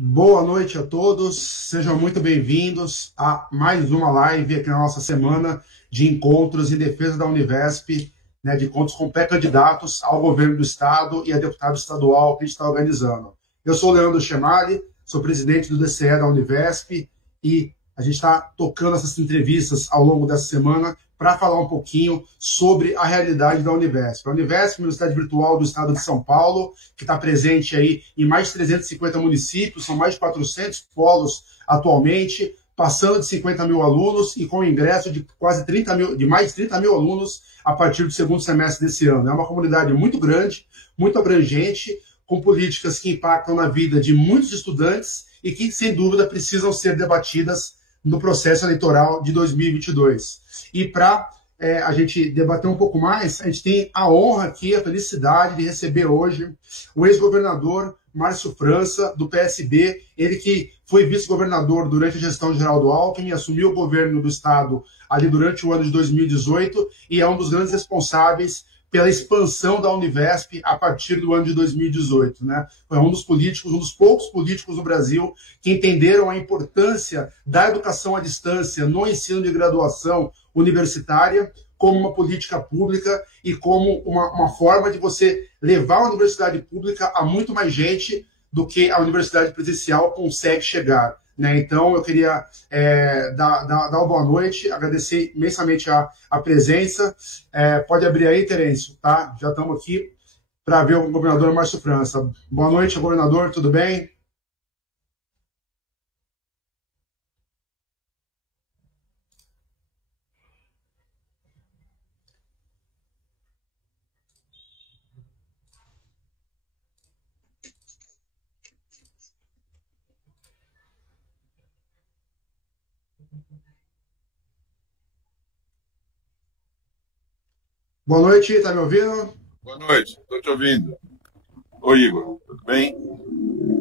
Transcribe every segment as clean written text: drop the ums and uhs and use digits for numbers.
Boa noite a todos, sejam muito bem-vindos a mais uma live aqui na nossa semana de encontros em defesa da Univesp, né, de encontros com pré-candidatos ao governo do Estado e a deputado estadual que a gente está organizando. Eu sou o Leandro Chemali, sou presidente do DCE da Univesp e a gente está tocando essas entrevistas ao longo dessa semana para falar um pouquinho sobre a realidade da Univesp. A Univesp, Universidade Virtual do Estado de São Paulo, que está presente aí em mais de 350 municípios, são mais de 400 polos atualmente, passando de 50 mil alunos e com ingresso de quase 30 mil, de mais de 30 mil alunos a partir do segundo semestre desse ano. É uma comunidade muito grande, muito abrangente, com políticas que impactam na vida de muitos estudantes e que, sem dúvida, precisam ser debatidas no processo eleitoral de 2022. E para a gente debater um pouco mais, a gente tem a honra aqui, a felicidade de receber hoje o ex-governador Márcio França, do PSB, ele que foi vice-governador durante a gestão de Geraldo Alckmin, assumiu o governo do Estado ali durante o ano de 2018 e é um dos grandes responsáveis pela expansão da Univesp a partir do ano de 2018. Né? Foi um dos políticos, um dos poucos políticos no Brasil que entenderam a importância da educação à distância no ensino de graduação universitária como uma política pública e como uma forma de você levar a universidade pública a muito mais gente do que a universidade presencial consegue chegar. Né? Então, eu queria dar uma boa noite, agradecer imensamente a presença. Pode abrir aí, Terêncio, tá? Já estamos aqui para ver o governador Márcio França. Boa noite, governador, tudo bem? Boa noite, está me ouvindo? Boa noite, estou te ouvindo. Oi, Igor, tudo bem?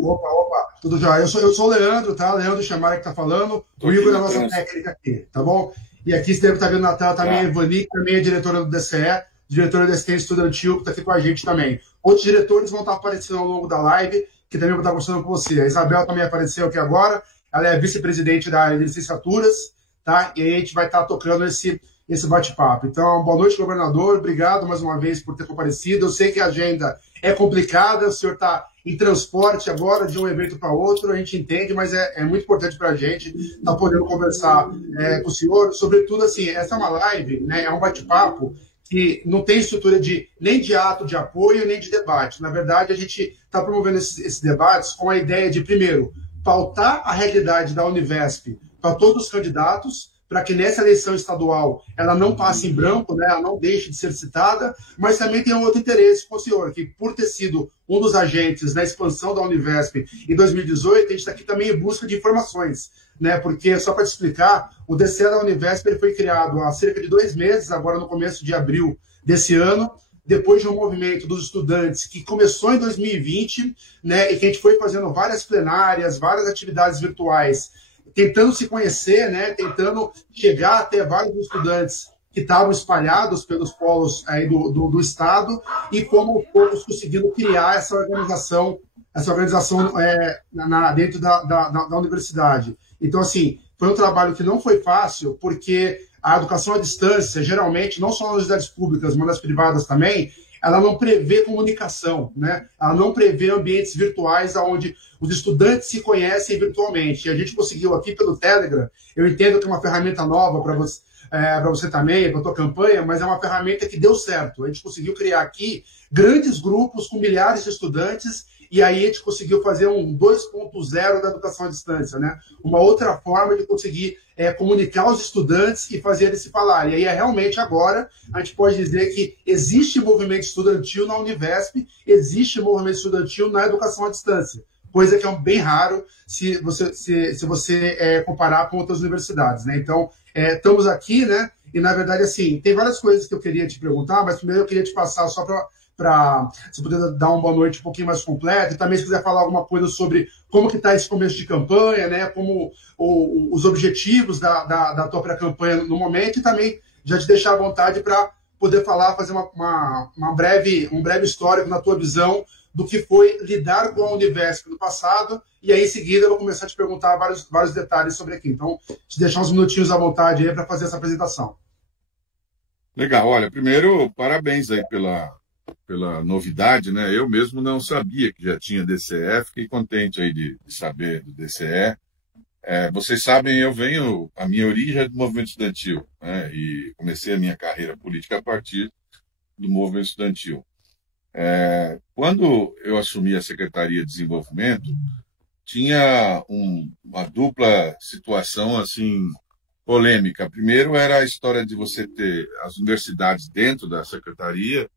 Opa, tudo já. Eu sou o Leandro, tá? Leandro Chamara que está falando. O Igor é a nossa técnica aqui, tá bom? E aqui você deve estar vendo na tela também a Ivani, que também é diretora do DCE, diretora da assistência estudantil, que está aqui com a gente também. Outros diretores vão estar aparecendo ao longo da live, que também vão estar conversando com você. A Isabel também apareceu aqui agora, ela é vice-presidente da área de licenciaturas, tá? E aí a gente vai estar tocando esse bate-papo. Então, boa noite, governador. Obrigado mais uma vez por ter comparecido. Eu sei que a agenda é complicada, o senhor está em transporte agora de um evento para outro, a gente entende, mas é muito importante para a gente estar podendo conversar com o senhor. Sobretudo, assim, essa é uma live, né, é um bate-papo que não tem estrutura nem de ato de apoio, nem de debate. Na verdade, a gente está promovendo esses debates com a ideia de, primeiro, pautar a realidade da Univesp para todos os candidatos, para que nessa eleição estadual ela não passe em branco, né, ela não deixe de ser citada, mas também tem um outro interesse com o senhor, que por ter sido um dos agentes na expansão da Univesp em 2018, a gente está aqui também em busca de informações, né, porque, só para te explicar, o DCE da Univesp ele foi criado há cerca de 2 meses, agora no começo de abril desse ano, depois de um movimento dos estudantes que começou em 2020, né, e que a gente foi fazendo várias plenárias, várias atividades virtuais, tentando se conhecer, né, tentando chegar até vários estudantes que estavam espalhados pelos polos aí do Estado e como aos poucos conseguindo criar essa organização dentro da universidade. Então, assim, foi um trabalho que não foi fácil, porque a educação à distância, geralmente, não só nas universidades públicas, mas nas privadas também, ela não prevê comunicação, né? Ela não prevê ambientes virtuais onde os estudantes se conhecem virtualmente. E a gente conseguiu aqui pelo Telegram, eu entendo que é uma ferramenta nova para você também, para a tua campanha, mas é uma ferramenta que deu certo. A gente conseguiu criar aqui grandes grupos com milhares de estudantes e aí a gente conseguiu fazer um 2.0 da educação à distância, né? Uma outra forma de conseguir comunicar os estudantes e fazer eles se falar. E aí, realmente, agora, a gente pode dizer que existe movimento estudantil na Univesp, existe movimento estudantil na educação à distância, coisa que é bem raro se você comparar com outras universidades, né? Então, estamos aqui, né? E, na verdade, assim, tem várias coisas que eu queria te perguntar, mas primeiro eu queria te passar só para se puder dar uma boa noite um pouquinho mais completa, e também se quiser falar alguma coisa sobre como que está esse começo de campanha, né, como os objetivos da tua pré-campanha no momento, e também já te deixar à vontade para poder falar, fazer um breve histórico na tua visão do que foi lidar com a Univesp no passado, e aí em seguida eu vou começar a te perguntar vários detalhes sobre aqui. Então, te deixar uns minutinhos à vontade aí para fazer essa apresentação. Legal, olha, primeiro, parabéns aí pela novidade, né? Eu mesmo não sabia que já tinha DCE, fiquei contente aí de saber do DCE. Vocês sabem, a minha origem é do movimento estudantil, né? E comecei a minha carreira política a partir do movimento estudantil. Quando eu assumi a Secretaria de Desenvolvimento, tinha uma dupla situação assim polêmica. Primeiro era a história de você ter as universidades dentro da secretaria,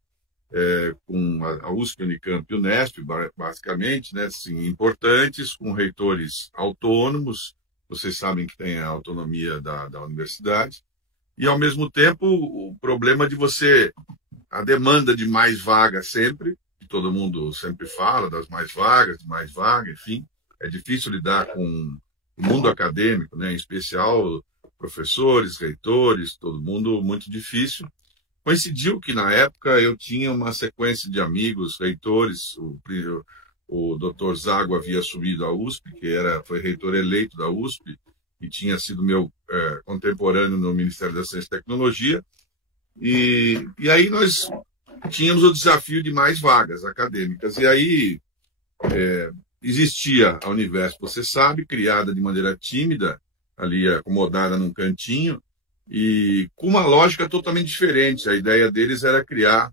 com a USP, Unicamp e Unesp, basicamente, né, assim, importantes, com reitores autônomos. Vocês sabem que tem a autonomia da universidade. E, ao mesmo tempo, o problema de a demanda de mais vagas sempre, que todo mundo sempre fala, das mais vagas, de mais vagas, enfim. É difícil lidar com o mundo acadêmico, né, em especial professores, reitores, todo mundo muito difícil. Coincidiu que, na época, eu tinha uma sequência de amigos, reitores, o Dr. Zago havia assumido a USP, foi reitor eleito da USP, e tinha sido meu contemporâneo no Ministério da Ciência e Tecnologia, e aí nós tínhamos o desafio de mais vagas acadêmicas, e aí existia a Univesp, você sabe, criada de maneira tímida, ali acomodada num cantinho, e com uma lógica totalmente diferente. A ideia deles era criar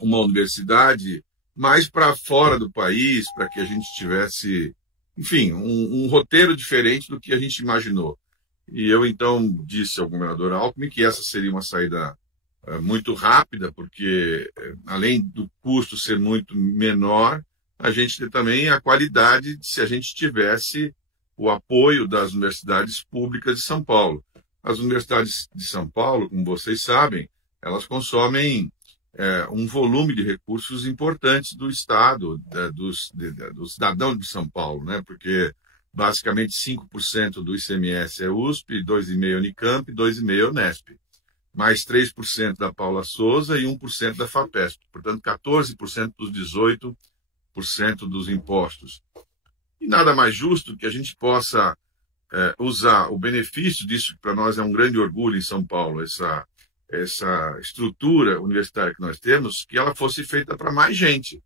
uma universidade mais para fora do país, para que a gente tivesse, enfim, um roteiro diferente do que a gente imaginou. E eu, então, disse ao governador Alckmin que essa seria uma saída muito rápida, porque, além do custo ser muito menor, a gente tem também a qualidade se a gente tivesse o apoio das universidades públicas de São Paulo. As universidades de São Paulo, como vocês sabem, elas consomem um volume de recursos importantes do Estado, do cidadão de São Paulo, né? Porque basicamente 5% do ICMS é USP, 2,5% Unicamp, 2,5% Unesp, mais 3% da Paula Souza e 1% da FAPESP. Portanto, 14% dos 18% dos impostos. E nada mais justo que a gente possa usar o benefício disso, que para nós é um grande orgulho em São Paulo, essa estrutura universitária que nós temos, que ela fosse feita para mais gente.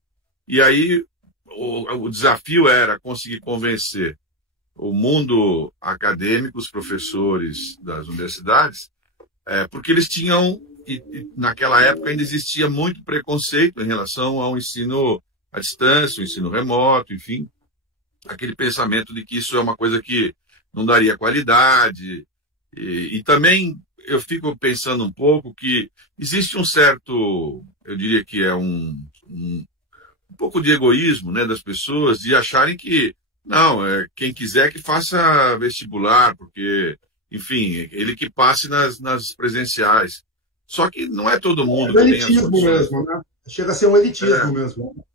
E aí o desafio era conseguir convencer o mundo acadêmico, os professores das universidades, porque eles tinham, e naquela época ainda existia muito preconceito em relação ao ensino à distância, o ensino remoto, enfim, aquele pensamento de que isso é uma coisa que não daria qualidade. E também eu fico pensando um pouco que existe um certo, eu diria que é um pouco de egoísmo, né, das pessoas, de acharem que, não, quem quiser que faça vestibular, porque, enfim, ele que passe nas presenciais. Só que não é todo mundo que tem elitismo mesmo, né? Chega a ser um elitismo mesmo.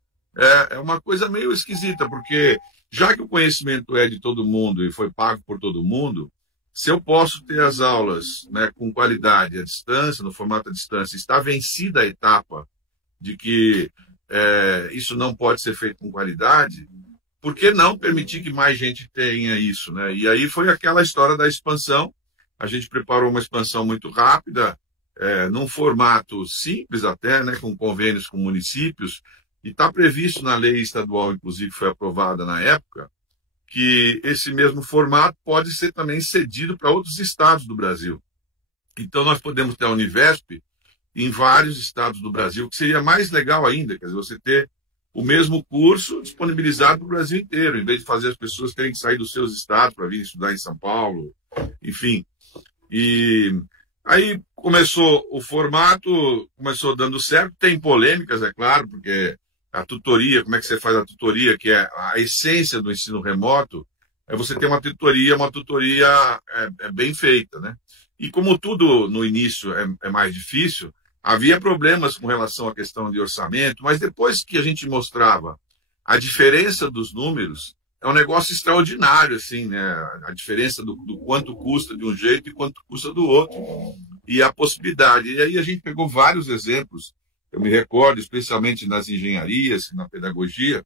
É uma coisa meio esquisita, porque já que o conhecimento é de todo mundo e foi pago por todo mundo, se eu posso ter as aulas, né, com qualidade à distância, no formato à distância, está vencida a etapa de que isso não pode ser feito com qualidade, por que não permitir que mais gente tenha isso, né? E aí foi aquela história da expansão. A gente preparou uma expansão muito rápida, num formato simples até, né, com convênios com municípios, e está previsto na lei estadual, inclusive, que foi aprovada na época, que esse mesmo formato pode ser também cedido para outros estados do Brasil. Então, nós podemos ter a Univesp em vários estados do Brasil, que seria mais legal ainda, quer dizer, você ter o mesmo curso disponibilizado para o Brasil inteiro, em vez de fazer as pessoas terem que sair dos seus estados para vir estudar em São Paulo, enfim. E aí começou o formato, começou dando certo, tem polêmicas, é claro, porque a tutoria, como é que você faz a tutoria, que é a essência do ensino remoto, é você ter uma tutoria bem feita, né? E como tudo no início é mais difícil, havia problemas com relação à questão de orçamento, mas depois que a gente mostrava a diferença dos números, é um negócio extraordinário, assim, né? A diferença do quanto custa de um jeito e quanto custa do outro. E a possibilidade. E aí a gente pegou vários exemplos Eu me recordo, especialmente nas engenharias, na pedagogia,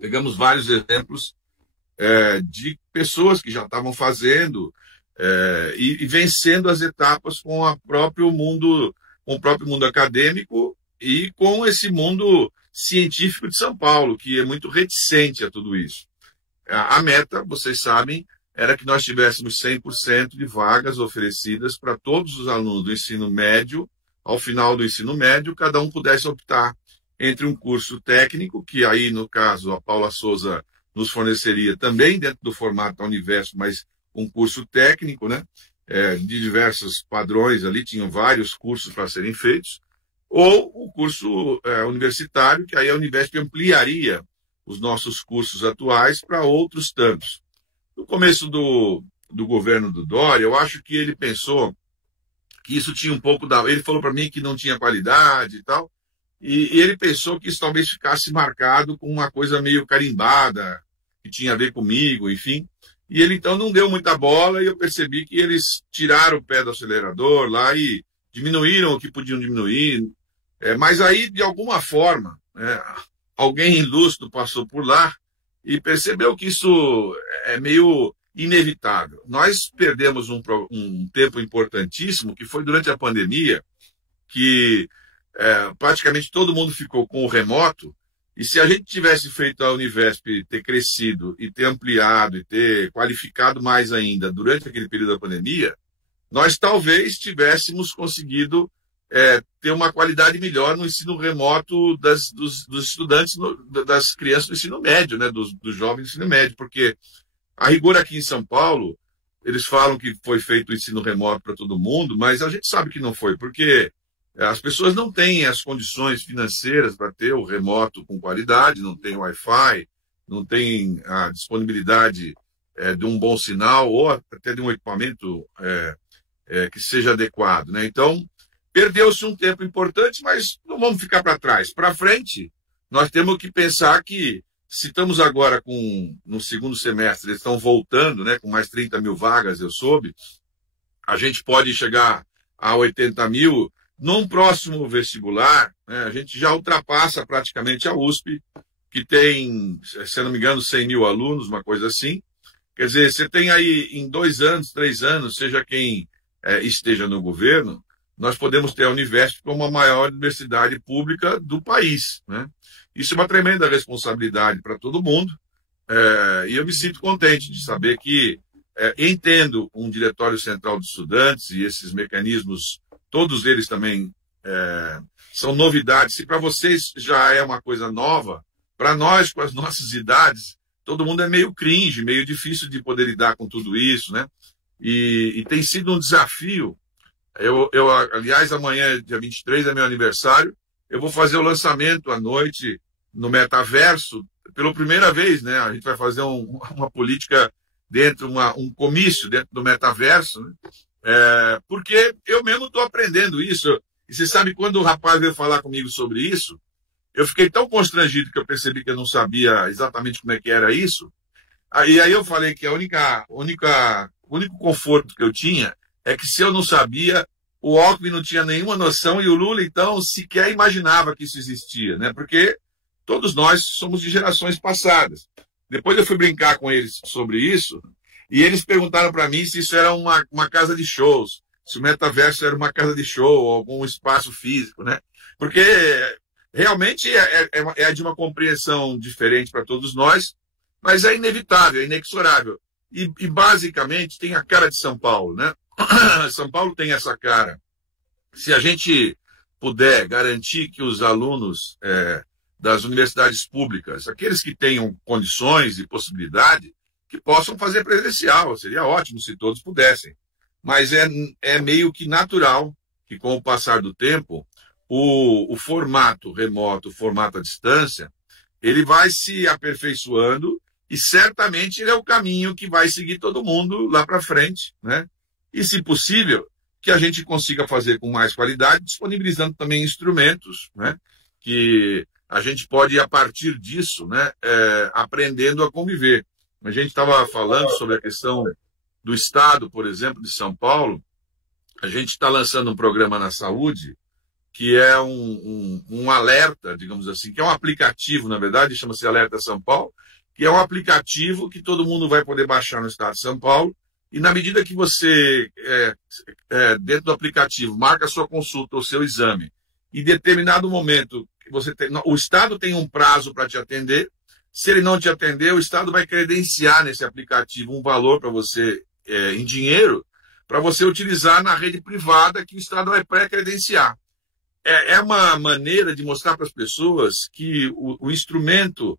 pegamos vários exemplos de pessoas que já estavam fazendo e vencendo as etapas com o próprio mundo acadêmico e com esse mundo científico de São Paulo, que é muito reticente a tudo isso. A meta, vocês sabem, era que nós tivéssemos 100% de vagas oferecidas para todos os alunos do ensino médio. Ao final do ensino médio, cada um pudesse optar entre um curso técnico, que aí, no caso, a Paula Souza nos forneceria também dentro do formato da Univesp, mas um curso técnico, né, de diversos padrões ali, tinham vários cursos para serem feitos, ou o curso universitário, que aí a Univesp ampliaria os nossos cursos atuais para outros tantos. No começo do governo do Dória, eu acho que ele pensou que isso tinha um pouco da... Ele falou para mim que não tinha qualidade e tal, e ele pensou que isso talvez ficasse marcado com uma coisa meio carimbada, que tinha a ver comigo, enfim. E ele então não deu muita bola e eu percebi que eles tiraram o pé do acelerador lá e diminuíram o que podiam diminuir. Mas aí, de alguma forma, alguém lúcido passou por lá e percebeu que isso é meio inevitável. Nós perdemos um tempo importantíssimo, que foi durante a pandemia, que praticamente todo mundo ficou com o remoto, e se a gente tivesse feito a Univesp ter crescido e ter ampliado e ter qualificado mais ainda durante aquele período da pandemia, nós talvez tivéssemos conseguido ter uma qualidade melhor no ensino remoto dos estudantes, das crianças do ensino médio, né, dos jovens do ensino médio, porque a rigor aqui em São Paulo, eles falam que foi feito o ensino remoto para todo mundo, mas a gente sabe que não foi, porque as pessoas não têm as condições financeiras para ter o remoto com qualidade, não tem Wi-Fi, não tem a disponibilidade de um bom sinal ou até de um equipamento que seja adequado, né? Então, perdeu-se um tempo importante, mas não vamos ficar para trás. Para frente, nós temos que pensar que se estamos agora no segundo semestre, eles estão voltando, né, com mais 30 mil vagas, eu soube, a gente pode chegar a 80 mil. Num próximo vestibular, né, a gente já ultrapassa praticamente a USP, que tem, se eu não me engano, 100 mil alunos, uma coisa assim. Quer dizer, você tem aí em 2 anos, 3 anos, seja quem esteja no governo, nós podemos ter a Univesp como a maior universidade pública do país, né? Isso é uma tremenda responsabilidade para todo mundo, e eu me sinto contente de saber que entendo um diretório central de estudantes e esses mecanismos, todos eles também são novidades. Se para vocês já é uma coisa nova, para nós, com as nossas idades, todo mundo é meio cringe, meio difícil de poder lidar com tudo isso, né? E tem sido um desafio. Aliás, amanhã, dia 23, é meu aniversário, eu vou fazer o lançamento à noite no metaverso, pela primeira vez, né? A gente vai fazer uma política um comício dentro do metaverso, né? Porque eu mesmo estou aprendendo isso. E você sabe, quando o rapaz veio falar comigo sobre isso, eu fiquei tão constrangido que eu percebi que eu não sabia exatamente como é que era isso. E aí eu falei que o único conforto que eu tinha é que se eu não sabia, o Alckmin não tinha nenhuma noção e o Lula, então, sequer imaginava que isso existia, né? Porque todos nós somos de gerações passadas. Depois eu fui brincar com eles sobre isso e eles perguntaram para mim se isso era uma casa de shows, se o metaverso era uma casa de show ou algum espaço físico, né? Porque realmente é de uma compreensão diferente para todos nós, mas é inevitável, é inexorável. E basicamente tem a cara de São Paulo, né? São Paulo tem essa cara. Se a gente puder garantir que os alunos das universidades públicas, aqueles que tenham condições e possibilidade, que possam fazer presencial, seria ótimo se todos pudessem. Mas é meio que natural que, com o passar do tempo, o formato remoto, o formato à distância, ele vai se aperfeiçoando e certamente ele é o caminho que vai seguir todo mundo lá para frente, né? E, se possível, que a gente consiga fazer com mais qualidade, disponibilizando também instrumentos, né? Que a gente pode ir, a partir disso, né, aprendendo a conviver. A gente estava falando sobre a questão do Estado, por exemplo, de São Paulo. A gente está lançando um programa na saúde que é um alerta, digamos assim, que é um aplicativo, na verdade, chama-se Alerta São Paulo, que é um aplicativo que todo mundo vai poder baixar no estado de São Paulo, e na medida que você, dentro do aplicativo, marca a sua consulta ou seu exame, e em determinado momento, o Estado tem um prazo para te atender. Se ele não te atender, o Estado vai credenciar nesse aplicativo um valor para você, em dinheiro, para você utilizar na rede privada que o Estado vai pré-credenciar. É uma maneira de mostrar para as pessoas que o instrumento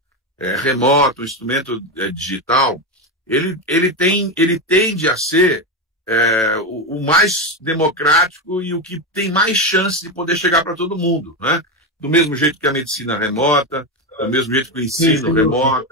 remoto, o instrumento digital, ele tende a ser o mais democrático e o que tem mais chance de poder chegar para todo mundo, né? Do mesmo jeito que a medicina remota, do mesmo jeito que o ensino remoto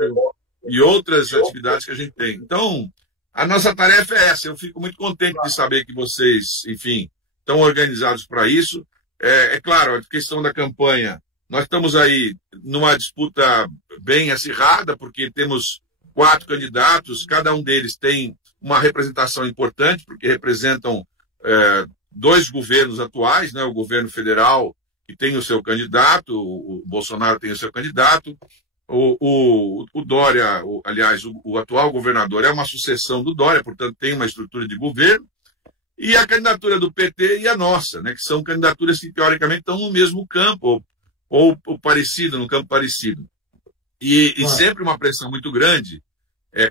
e outras atividades que a gente tem. Então, a nossa tarefa é essa. Eu fico muito contente de saber que vocês, enfim, estão organizados para isso. É claro, a questão da campanha, nós estamos aí numa disputa bem acirrada, porque temos 4 candidatos, cada um deles tem uma representação importante, porque representam 2 governos atuais, né? O governo federal, que tem o seu candidato, o Bolsonaro tem o seu candidato, o Dória, aliás, o atual governador é uma sucessão do Dória, portanto tem uma estrutura de governo, e a candidatura do PT e a nossa, né, que são candidaturas que teoricamente estão no mesmo campo, ou parecido, no campo parecido. E sempre uma pressão muito grande,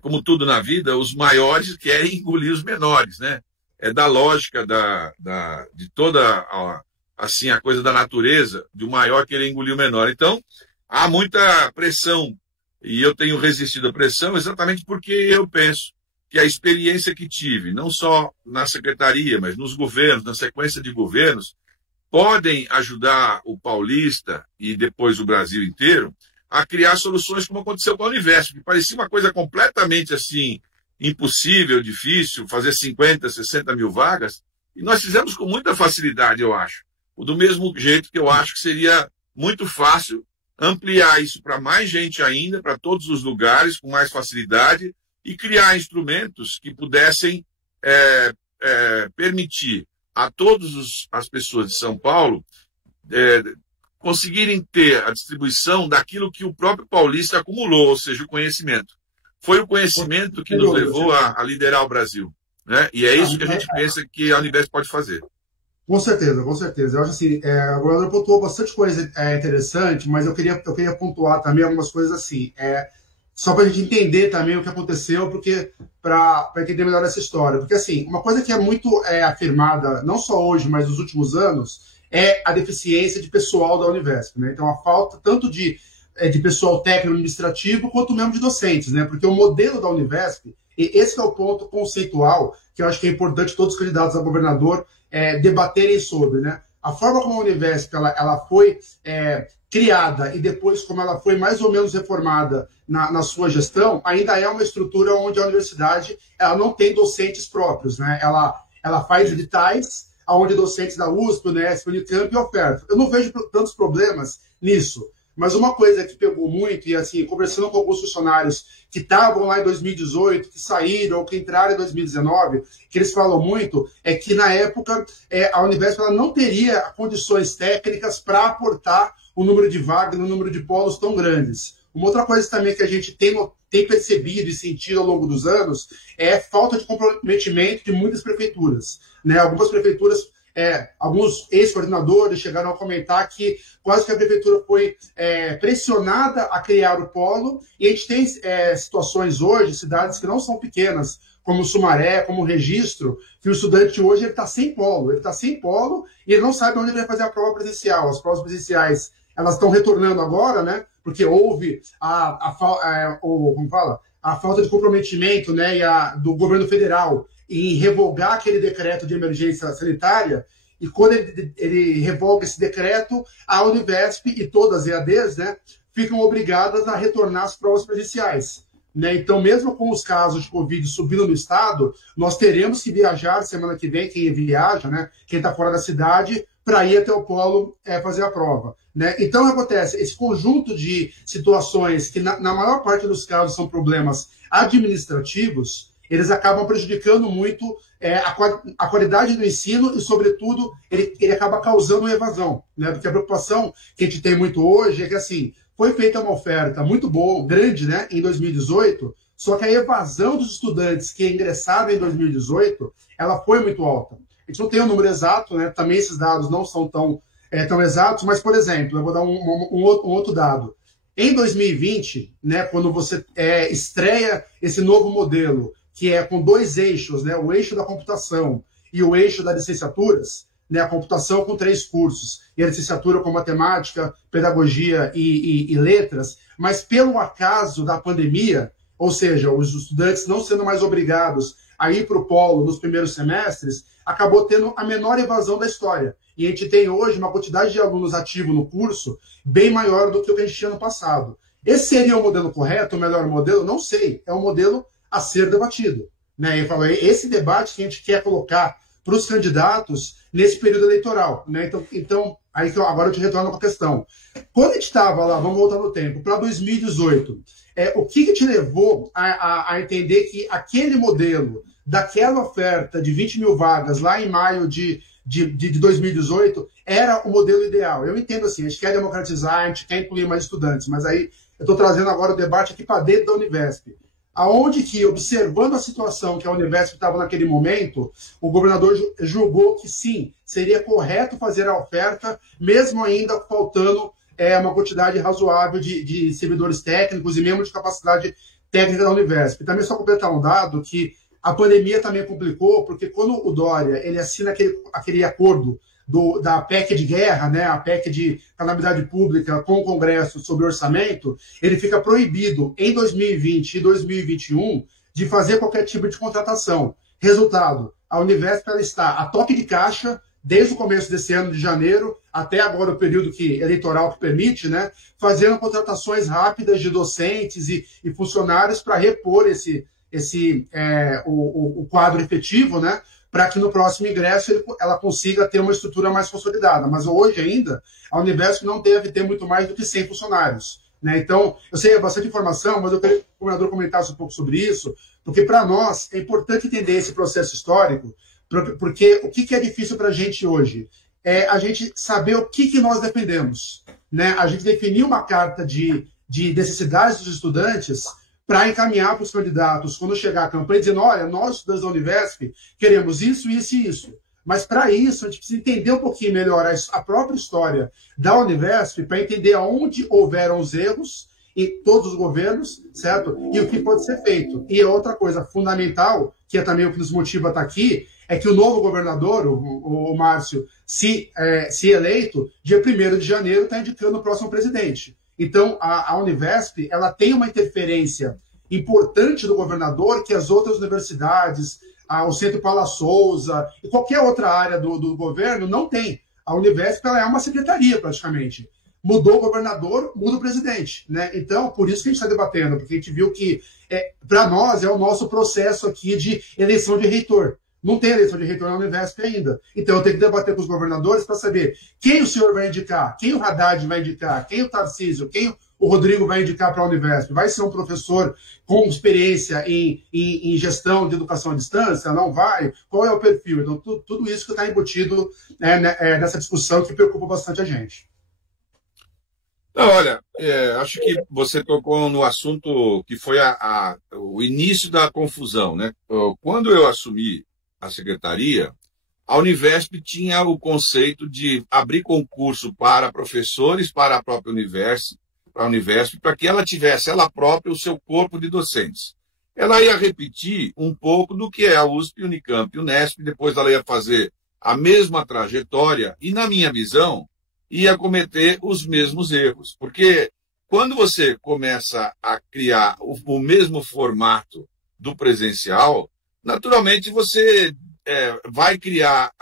como tudo na vida, os maiores querem engolir os menores, né? É da lógica de toda assim, a coisa da natureza, de o maior querer engolir o menor. Então, há muita pressão, e eu tenho resistido à pressão exatamente porque eu penso que a experiência que tive, não só na secretaria, mas nos governos, na sequência de governos, podem ajudar o paulista e depois o Brasil inteiro a criar soluções como aconteceu com a Univesp, que parecia uma coisa completamente assim, impossível, difícil, fazer 50, 60 mil vagas, e nós fizemos com muita facilidade, eu acho. Do mesmo jeito que eu acho que seria muito fácil ampliar isso para mais gente ainda, para todos os lugares, com mais facilidade, e criar instrumentos que pudessem permitir a todas as pessoas de São Paulo conseguirem ter a distribuição daquilo que o próprio paulista acumulou, ou seja, o conhecimento. Foi o conhecimento que nos levou a liderar o Brasil, né? E é isso que a gente pensa que a Univesp pode fazer. Com certeza, com certeza. Eu acho assim, o governador pontuou bastante coisa interessante, mas eu queria pontuar também algumas coisas assim, só para a gente entender também o que aconteceu, porque para entender melhor essa história. Porque assim, uma coisa que é muito afirmada, não só hoje, mas nos últimos anos, é a deficiência de pessoal da Univesp, né? Então a falta tanto de pessoal técnico administrativo quanto mesmo de docentes, né? Porque o modelo da Univesp, e esse é o ponto conceitual que eu acho que é importante todos os candidatos a governador debaterem sobre, né? A forma como a Univesp ela foi criada e depois como ela foi mais ou menos reformada na sua gestão, ainda é uma estrutura onde a universidade ela não tem docentes próprios, né? Ela faz editais onde docentes da USP, Unesp, Unicamp ofertam. Eu não vejo tantos problemas nisso. Mas uma coisa que pegou muito, e assim, conversando com alguns funcionários que estavam lá em 2018, que saíram ou que entraram em 2019, que eles falam muito, é que na época a Univesp ela não teria condições técnicas para aportar o número de vagas no número de polos tão grandes. Uma outra coisa também que a gente tem percebido e sentido ao longo dos anos é falta de comprometimento de muitas prefeituras, né? Algumas prefeituras, alguns ex-coordenadores chegaram a comentar que quase que a prefeitura foi pressionada a criar o polo, e a gente tem situações hoje, cidades que não são pequenas, como Sumaré, como Registro, que o estudante hoje está sem polo, e ele não sabe onde ele vai fazer a prova presencial. As provas presenciais elas estão retornando agora, né? Porque houve a falta de comprometimento, né, do governo federal em revogar aquele decreto de emergência sanitária, e quando ele revoga esse decreto, a Univesp e todas as EADs, né, ficam obrigadas a retornar às provas presenciais, né? Então, mesmo com os casos de Covid subindo no estado, nós teremos que viajar semana que vem, quem viaja, né, quem está fora da cidade, para ir até o polo fazer a prova, né? Então, o que acontece? Esse conjunto de situações que, na maior parte dos casos, são problemas administrativos, eles acabam prejudicando muito a qualidade do ensino e, sobretudo, ele acaba causando evasão, né? Porque a preocupação que a gente tem muito hoje é que, assim, foi feita uma oferta muito boa, grande, né, em 2018, só que a evasão dos estudantes que ingressaram em 2018, ela foi muito alta. A gente não tem o número exato, né? Também esses dados não são tão exatos, mas, por exemplo, eu vou dar um outro dado. Em 2020, né, quando você estreia esse novo modelo, que é com dois eixos, né, o eixo da computação e o eixo das licenciaturas, né, a computação com 3 cursos e a licenciatura com matemática, pedagogia e letras, mas pelo acaso da pandemia, ou seja, os estudantes não sendo mais obrigados a ir para o polo nos primeiros semestres, acabou tendo a menor evasão da história. E a gente tem hoje uma quantidade de alunos ativos no curso bem maior do que o que a gente tinha no passado. Esse seria o modelo correto, o melhor modelo? Não sei. É um modelo a ser debatido, né? Eu falo, esse debate que a gente quer colocar para os candidatos nesse período eleitoral, né? Então aí agora eu te retorno com a questão. Quando a gente estava lá, vamos voltar no tempo, para 2018, o que te levou a entender que aquele modelo, daquela oferta de 20 mil vagas lá em maio de 2018, era o modelo ideal? Eu entendo assim, a gente quer democratizar, a gente quer incluir mais estudantes, mas aí eu estou trazendo agora o debate aqui para dentro da Univesp. Aonde que, observando a situação que a Univesp estava naquele momento, o governador julgou que sim, seria correto fazer a oferta, mesmo ainda faltando uma quantidade razoável de servidores técnicos e mesmo de capacidade técnica da Univesp. Também só completar um dado que a pandemia também complicou, porque quando o Dória ele assina aquele acordo da PEC de guerra, né, a PEC de calamidade pública com o Congresso sobre orçamento, ele fica proibido em 2020 e 2021 de fazer qualquer tipo de contratação. Resultado, a Univesp ela está a toque de caixa desde o começo desse ano de janeiro até agora o período eleitoral que permite, né, fazendo contratações rápidas de docentes e funcionários para repor o quadro efetivo, né, para que no próximo ingresso ela consiga ter uma estrutura mais consolidada. Mas hoje ainda, a Univesp não deve ter muito mais do que 100 funcionários. Né? Então, eu sei, é bastante informação, mas eu queria que o governador comentasse um pouco sobre isso, porque para nós é importante entender esse processo histórico, porque o que é difícil para a gente hoje? É a gente saber o que nós defendemos. Né? A gente definir uma carta de necessidades dos estudantes para encaminhar para os candidatos, quando chegar a campanha, dizendo, olha, nós, estudantes da Univesp, queremos isso, isso e isso. Mas, para isso, a gente precisa entender um pouquinho melhor a própria história da Univesp, para entender aonde houveram os erros em todos os governos, certo? E o que pode ser feito. E outra coisa fundamental, que é também o que nos motiva a estar aqui, é que o novo governador, o Márcio, se eleito, dia 1º de janeiro, está indicando o próximo presidente. Então, a Univesp ela tem uma interferência importante do governador que as outras universidades, o Centro Paula Souza e qualquer outra área do governo não tem. A Univesp ela é uma secretaria, praticamente. Mudou o governador, muda o presidente. Né? Então, por isso que a gente está debatendo, porque a gente viu que, para nós, é o nosso processo aqui de eleição de reitor. Não tem eleição de reitor na Univesp ainda. Então, eu tenho que debater com os governadores para saber quem o senhor vai indicar, quem o Haddad vai indicar, quem o Tarcísio, quem o Rodrigo vai indicar para a Univesp. Vai ser um professor com experiência em gestão de educação à distância? Não vai? Qual é o perfil? Então, tudo isso que está embutido nessa discussão que preocupa bastante a gente. Não, olha, acho que você tocou no assunto que foi o início da confusão. Né? Quando eu assumi a secretaria, a Univesp tinha o conceito de abrir concurso para professores, para a própria Univesp, para que ela tivesse ela própria o seu corpo de docentes. Ela ia repetir um pouco do que é a USP, Unicamp e Unesp, depois ela ia fazer a mesma trajetória e, na minha visão, ia cometer os mesmos erros. Porque quando você começa a criar o mesmo formato do presencial, naturalmente você vai criar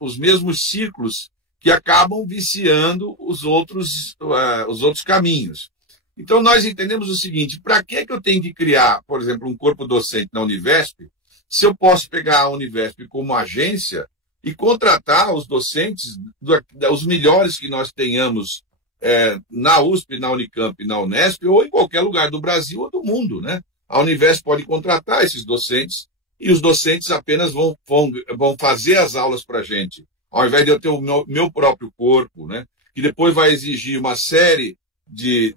os mesmos ciclos que acabam viciando os outros caminhos. Então, nós entendemos o seguinte, para que eu tenho que criar, por exemplo, um corpo docente na Univesp, se eu posso pegar a Univesp como agência e contratar os docentes, os melhores que nós tenhamos na USP, na Unicamp, na Unesp, ou em qualquer lugar do Brasil ou do mundo, né? A Univesp pode contratar esses docentes e os docentes apenas vão fazer as aulas para a gente, ao invés de eu ter o meu próprio corpo, né? Que depois vai exigir uma série de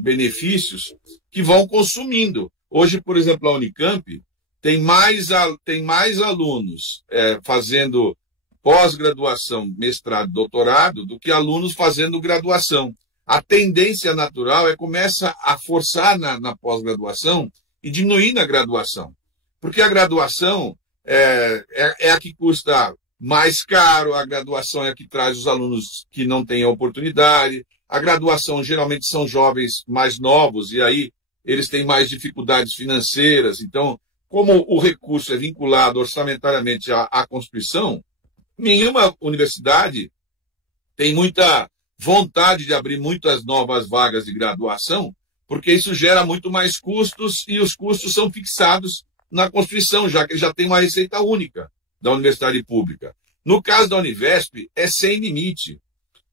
benefícios que vão consumindo. Hoje, por exemplo, a Unicamp tem mais alunos fazendo pós-graduação, mestrado, doutorado, do que alunos fazendo graduação. A tendência natural começa a forçar na pós-graduação e diminuir na graduação. Porque a graduação é a que custa mais caro, a graduação é a que traz os alunos que não têm oportunidade, a graduação geralmente são jovens mais novos e aí eles têm mais dificuldades financeiras. Então, como o recurso é vinculado orçamentariamente à Constituição, nenhuma universidade tem muita vontade de abrir muitas novas vagas de graduação, porque isso gera muito mais custos e os custos são fixados na Constituição, já que já tem uma receita única da universidade pública. No caso da Univesp, é sem limite.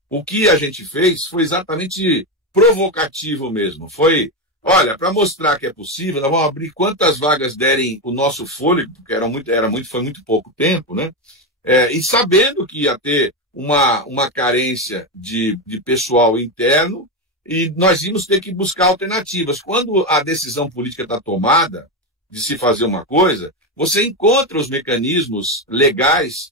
O que a gente fez foi exatamente provocativo mesmo. Foi, olha, para mostrar que é possível, nós vamos abrir quantas vagas derem o nosso fôlego, porque foi muito pouco tempo, né? E sabendo que ia ter uma carência de pessoal interno e nós íamos ter que buscar alternativas. Quando a decisão política está tomada de se fazer uma coisa, você encontra os mecanismos legais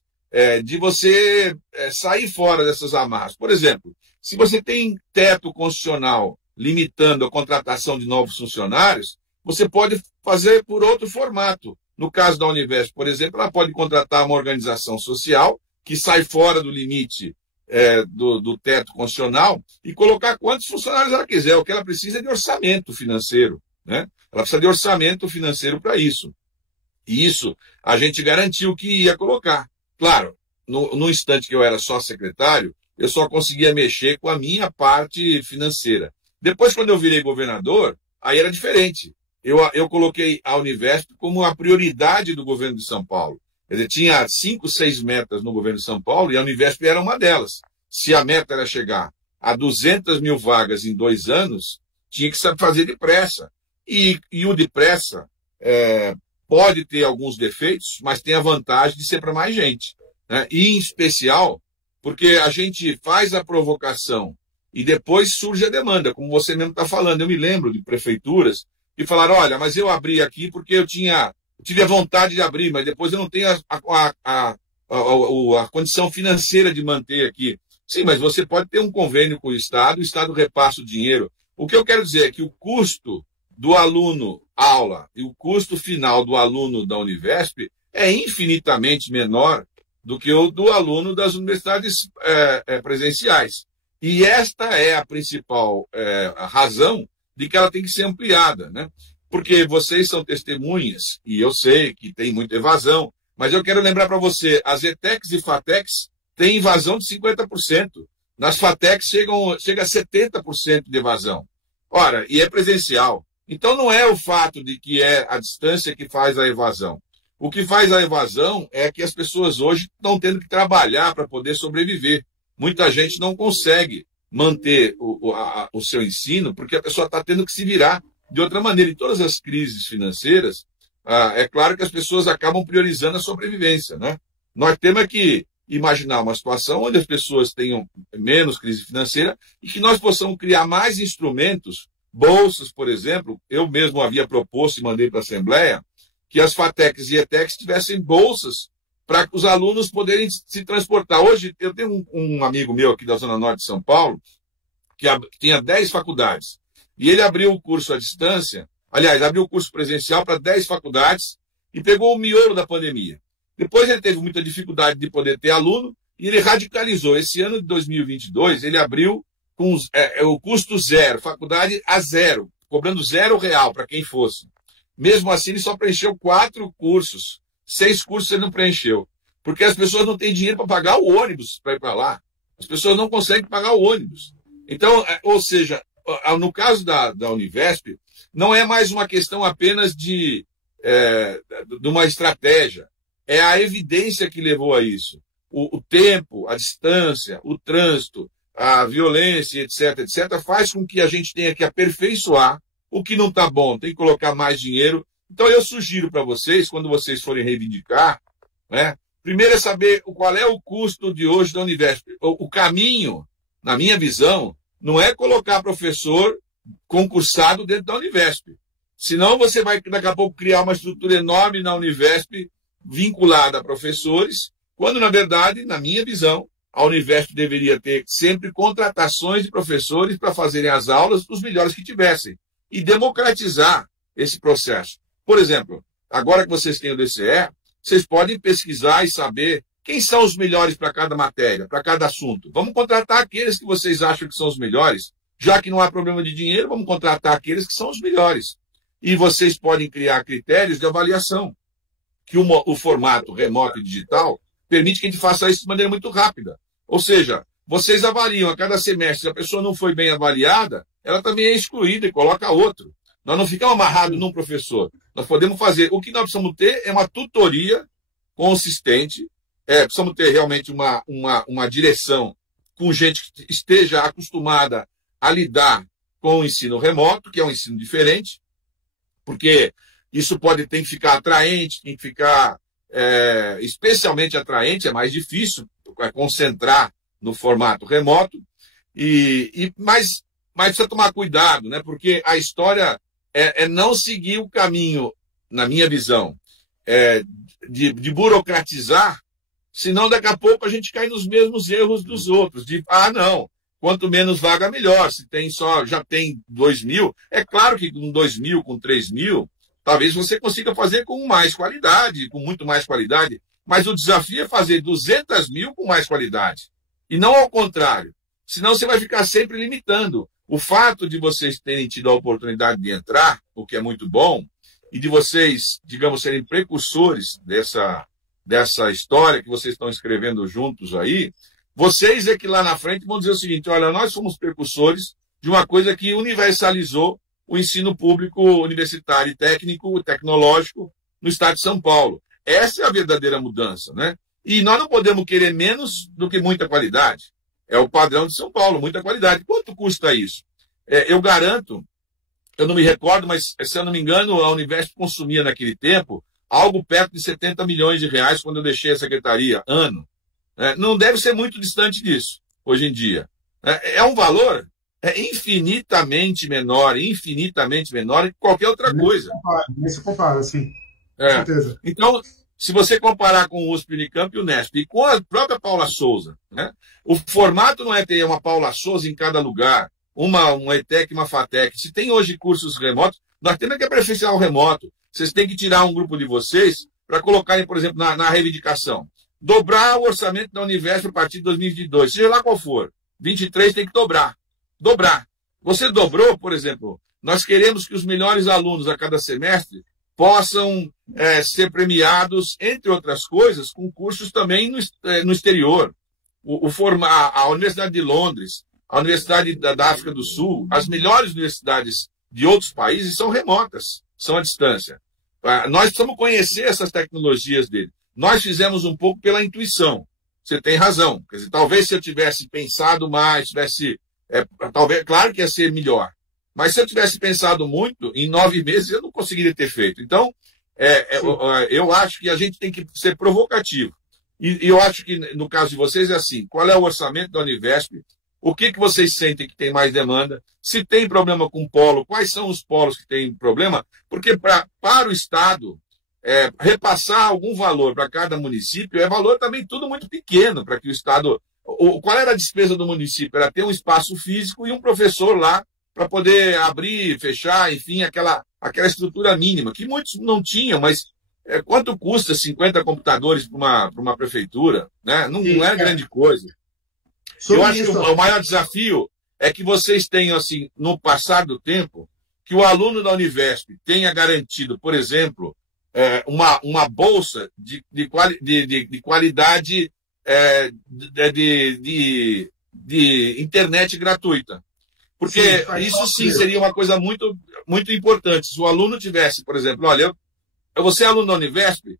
de você sair fora dessas amarras. Por exemplo, se você tem teto constitucional limitando a contratação de novos funcionários, você pode fazer por outro formato. No caso da Univesp, por exemplo, ela pode contratar uma organização social que sai fora do limite do teto constitucional e colocar quantos funcionários ela quiser. O que ela precisa é de orçamento financeiro, né? Ela precisa de orçamento financeiro para isso. E isso a gente garantiu que ia colocar. Claro, no instante que eu era só secretário, eu só conseguia mexer com a minha parte financeira. Depois, quando eu virei governador, aí era diferente. Eu coloquei a Univesp como a prioridade do governo de São Paulo. Quer dizer, tinha 5, 6 metas no governo de São Paulo e a Univesp era uma delas. Se a meta era chegar a 200 mil vagas em 2 anos, tinha que fazer depressa. E o depressa pode ter alguns defeitos, mas tem a vantagem de ser para mais gente, né? E, em especial, porque a gente faz a provocação e depois surge a demanda, como você mesmo está falando. Eu me lembro de prefeituras que falaram, olha, mas eu abri aqui porque eu tive a vontade de abrir, mas depois eu não tenho a condição financeira de manter aqui. Sim, mas você pode ter um convênio com o Estado repassa o dinheiro. O que eu quero dizer é que o custo do aluno aula e o custo final do aluno da Univesp é infinitamente menor do que o do aluno das universidades presenciais. E esta é a principal razão de que ela tem que ser ampliada, né? Porque vocês são testemunhas, e eu sei que tem muita evasão, mas eu quero lembrar para você, as ETECs e FATECs têm evasão de 50%. Nas FATECs chega a 70% de evasão. Ora, e é presencial. Então não é o fato de que é a distância que faz a evasão. O que faz a evasão é que as pessoas hoje estão tendo que trabalhar para poder sobreviver. Muita gente não consegue manter o seu ensino porque a pessoa está tendo que se virar de outra maneira. Em todas as crises financeiras, é claro que as pessoas acabam priorizando a sobrevivência, né? Nós temos que imaginar uma situação onde as pessoas tenham menos crise financeira e que nós possamos criar mais instrumentos, bolsas, por exemplo. Eu mesmo havia proposto e mandei para a Assembleia que as FATECs e ETECs tivessem bolsas para os alunos poderem se transportar. Hoje, eu tenho um amigo meu aqui da Zona Norte de São Paulo, que tinha 10 faculdades, e ele abriu o curso à distância, aliás, abriu o curso presencial para 10 faculdades e pegou o miolo da pandemia. Depois ele teve muita dificuldade de poder ter aluno e ele radicalizou. Esse ano de 2022, ele abriu com o custo zero, faculdade a zero, cobrando R$0 para quem fosse. Mesmo assim, ele só preencheu 4 cursos. 6 cursos ele não preencheu. Porque as pessoas não têm dinheiro para pagar o ônibus para ir para lá. As pessoas não conseguem pagar o ônibus. Então, ou seja, no caso da Univesp, não é mais uma questão apenas de uma estratégia. É a evidência que levou a isso. O tempo, a distância, o trânsito, a violência, etc., faz com que a gente tenha que aperfeiçoar O que não está bom, tem que colocar mais dinheiro. Então, eu sugiro para vocês, quando vocês forem reivindicar, né, primeiro é saber qual é o custo de hoje da Univesp. O caminho, na minha visão, não é colocar professor concursado dentro da Univesp. Senão você vai, daqui a pouco, criar uma estrutura enorme na Univesp vinculada a professores, quando, na verdade, na minha visão, a Univesp deveria ter sempre contratações de professores para fazerem as aulas dos melhores que tivessem e democratizar esse processo. Por exemplo, agora que vocês têm o DCE, vocês podem pesquisar e saber quem são os melhores para cada matéria, para cada assunto. Vamos contratar aqueles que vocês acham que são os melhores. Já que não há problema de dinheiro, vamos contratar aqueles que são os melhores. E vocês podem criar critérios de avaliação, que o formato remoto e digital permite que a gente faça isso de maneira muito rápida. Ou seja, vocês avaliam a cada semestre, se a pessoa não foi bem avaliada, ela também é excluída e coloca outro. Nós não ficamos amarrados num professor. Nós podemos fazer. O que nós precisamos ter é uma tutoria consistente, precisamos ter realmente uma direção com gente que esteja acostumada a lidar com o ensino remoto, que é um ensino diferente, porque isso tem que ficar atraente, tem que ficar especialmente atraente, é mais difícil concentrar no formato remoto, mas precisa tomar cuidado, né? Porque a história é não seguir o caminho, na minha visão, de burocratizar, senão daqui a pouco a gente cai nos mesmos erros dos outros, não, quanto menos vaga, melhor. Se já tem 2.000, é claro que com 2.000, com 3.000, talvez você consiga fazer com mais qualidade, com muito mais qualidade, mas o desafio é fazer 200.000 com mais qualidade, e não ao contrário, senão você vai ficar sempre limitando. O fato de vocês terem tido a oportunidade de entrar, o que é muito bom, e de vocês, digamos, serem precursores dessa história que vocês estão escrevendo juntos aí, vocês é que lá na frente vão dizer o seguinte: olha, nós somos precursores de uma coisa que universalizou o ensino público universitário, técnico e tecnológico no estado de São Paulo. Essa é a verdadeira mudança, né? E nós não podemos querer menos do que muita qualidade. É o padrão de São Paulo, muita qualidade. Quanto custa isso? Eu garanto, eu não me recordo, mas, se eu não me engano, a Univesp consumia naquele tempo algo perto de 70 milhões de reais quando eu deixei a secretaria, ano. Não deve ser muito distante disso, hoje em dia. É um valor infinitamente menor que qualquer outra coisa. Nem se compara, sim. Com certeza. Então, se você comparar com o USP, Unicamp e o Unesp, e com a própria Paula Souza, né, o formato não é ter uma Paula Souza em cada lugar, uma ETEC, uma FATEC. Se tem hoje cursos remotos, nós temos que aperfeiçoar o remoto. Vocês têm que tirar um grupo de vocês para colocarem, por exemplo, na reivindicação. Dobrar o orçamento da Univesp a partir de 2022, seja lá qual for. 23 tem que dobrar. Dobrar. Você dobrou, por exemplo, nós queremos que os melhores alunos a cada semestre possam ser premiados, entre outras coisas, com cursos também no exterior. A Universidade de Londres, a Universidade da África do Sul, as melhores universidades de outros países são remotas, são à distância. Nós precisamos conhecer essas tecnologias dele. Nós fizemos um pouco pela intuição. Você tem razão. Quer dizer, talvez se eu tivesse pensado mais, talvez, claro que ia ser melhor. Mas se eu tivesse pensado muito, em 9 meses eu não conseguiria ter feito. Então, eu acho que a gente tem que ser provocativo. E eu acho que, no caso de vocês, é assim: qual é o orçamento da Univesp? O que vocês sentem que tem mais demanda? Se tem problema com polo, quais são os polos que têm problema? Porque para o Estado, repassar algum valor para cada município é valor também tudo muito pequeno para que o Estado... Qual era a despesa do município? Era ter um espaço físico e um professor lá para poder abrir, fechar, enfim, aquela estrutura mínima, que muitos não tinham, mas quanto custa 50 computadores para uma prefeitura? Né? Não é grande coisa. Eu acho que o maior desafio é que vocês tenham, assim, no passar do tempo, que o aluno da Univesp tenha garantido, por exemplo, uma bolsa de qualidade de internet gratuita. Porque isso sim seria uma coisa muito, muito importante. Se o aluno tivesse, por exemplo, olha, você é aluno da Univesp,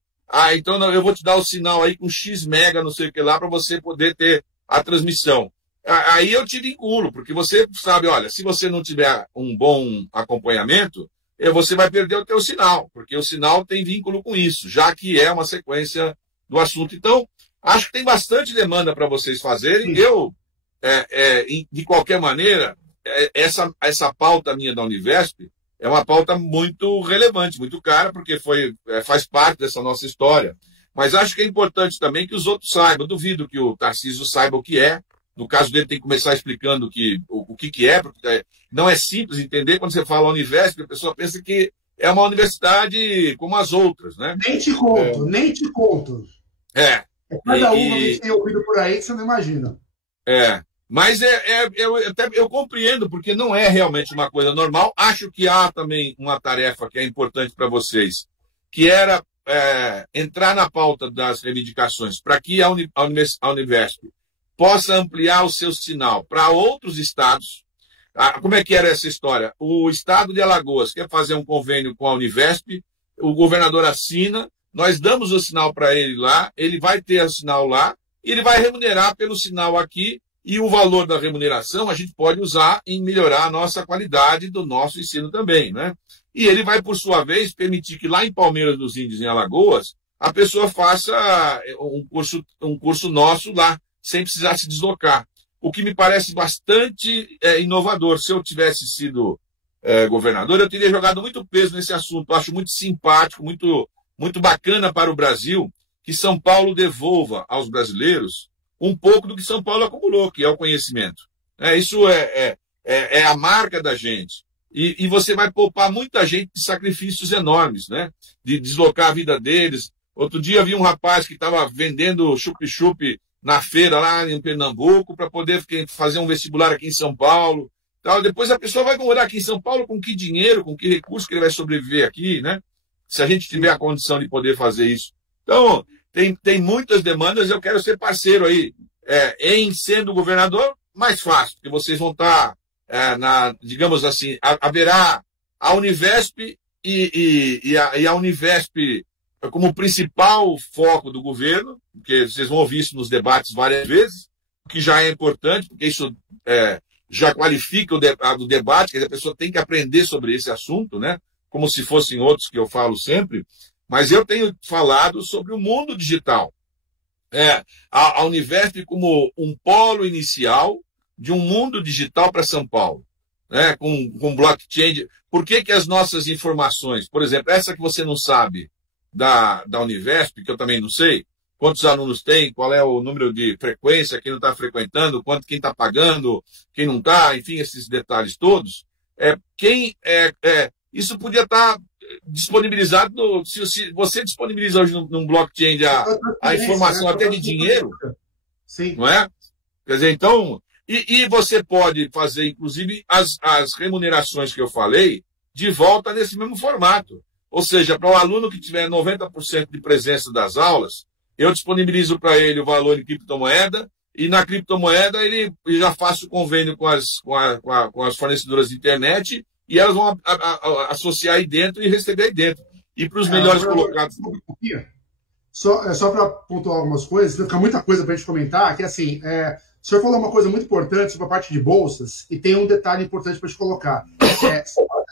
então eu vou te dar o sinal aí com X mega, não sei o que lá, para você poder ter a transmissão. aí eu te vinculo, porque você sabe, olha, se você não tiver um bom acompanhamento, você vai perder o teu sinal, porque o sinal tem vínculo com isso, já que é uma sequência do assunto. Então, acho que tem bastante demanda para vocês fazerem. Eu, de qualquer maneira, essa pauta minha da Univesp é uma pauta muito relevante, muito cara, porque faz parte dessa nossa história. Mas acho que é importante também que os outros saibam. Duvido que o Tarcísio saiba o que é. No caso dele, tem que começar explicando o que é, porque não é simples entender. Quando você fala Univesp, a pessoa pensa que é uma universidade como as outras, né? Nem te conto, nem te conto. É cada uma que tem ouvido por aí que você não imagina. Mas eu compreendo, porque não é realmente uma coisa normal. Acho que há também uma tarefa que é importante para vocês, que era entrar na pauta das reivindicações para que a Univesp possa ampliar o seu sinal para outros estados. Como é que era essa história? O estado de Alagoas quer fazer um convênio com a Univesp, o governador assina, nós damos o sinal para ele lá, ele vai ter o sinal lá, e ele vai remunerar pelo sinal aqui, e o valor da remuneração a gente pode usar em melhorar a nossa qualidade do nosso ensino também, né? E ele vai, por sua vez, permitir que lá em Palmeiras dos Índios, em Alagoas, a pessoa faça um curso nosso lá, sem precisar se deslocar. O que me parece bastante inovador. Se eu tivesse sido governador, eu teria jogado muito peso nesse assunto. Eu acho muito simpático, muito, muito bacana para o Brasil que São Paulo devolva aos brasileiros um pouco do que São Paulo acumulou, que é o conhecimento. Isso é a marca da gente. E você vai poupar muita gente de sacrifícios enormes, né? De deslocar a vida deles. Outro dia vi um rapaz que estava vendendo chup-chup na feira lá em Pernambuco para poder fazer um vestibular aqui em São Paulo. Tal. Depois a pessoa vai morar aqui em São Paulo com que dinheiro, com que recurso que ele vai sobreviver aqui, né? Se a gente tiver a condição de poder fazer isso. Então, tem muitas demandas, eu quero ser parceiro aí. Em sendo governador, mais fácil, porque vocês vão estar, digamos assim, haverá a Univesp e a Univesp como principal foco do governo, porque vocês vão ouvir isso nos debates várias vezes, o que já é importante, porque isso já qualifica o debate, que a pessoa tem que aprender sobre esse assunto, né? Como se fossem outros que eu falo sempre, mas eu tenho falado sobre o mundo digital. A Univesp como um polo inicial de um mundo digital para São Paulo, né? Com blockchain. Por que as nossas informações, por exemplo, essa que você não sabe da Univesp, que eu também não sei, quantos alunos tem, qual é o número de frequência, quem não está frequentando, quem está pagando, quem não está, enfim, esses detalhes todos, isso podia estar disponibilizado, se você disponibiliza hoje num blockchain a informação até de dinheiro, sim. Não é? Quer dizer, então, e você pode fazer, inclusive, as remunerações que eu falei, de volta nesse mesmo formato. Ou seja, para o aluno que tiver 90% de presença das aulas, eu disponibilizo para ele o valor em criptomoeda, e na criptomoeda ele já faço o convênio com as fornecedoras de internet, e elas vão associar aí dentro e receber aí dentro. E para os melhores colocados. Só para pontuar algumas coisas, fica muita coisa para a gente comentar, que assim, o senhor falou uma coisa muito importante sobre a parte de bolsas, e tem um detalhe importante para te colocar.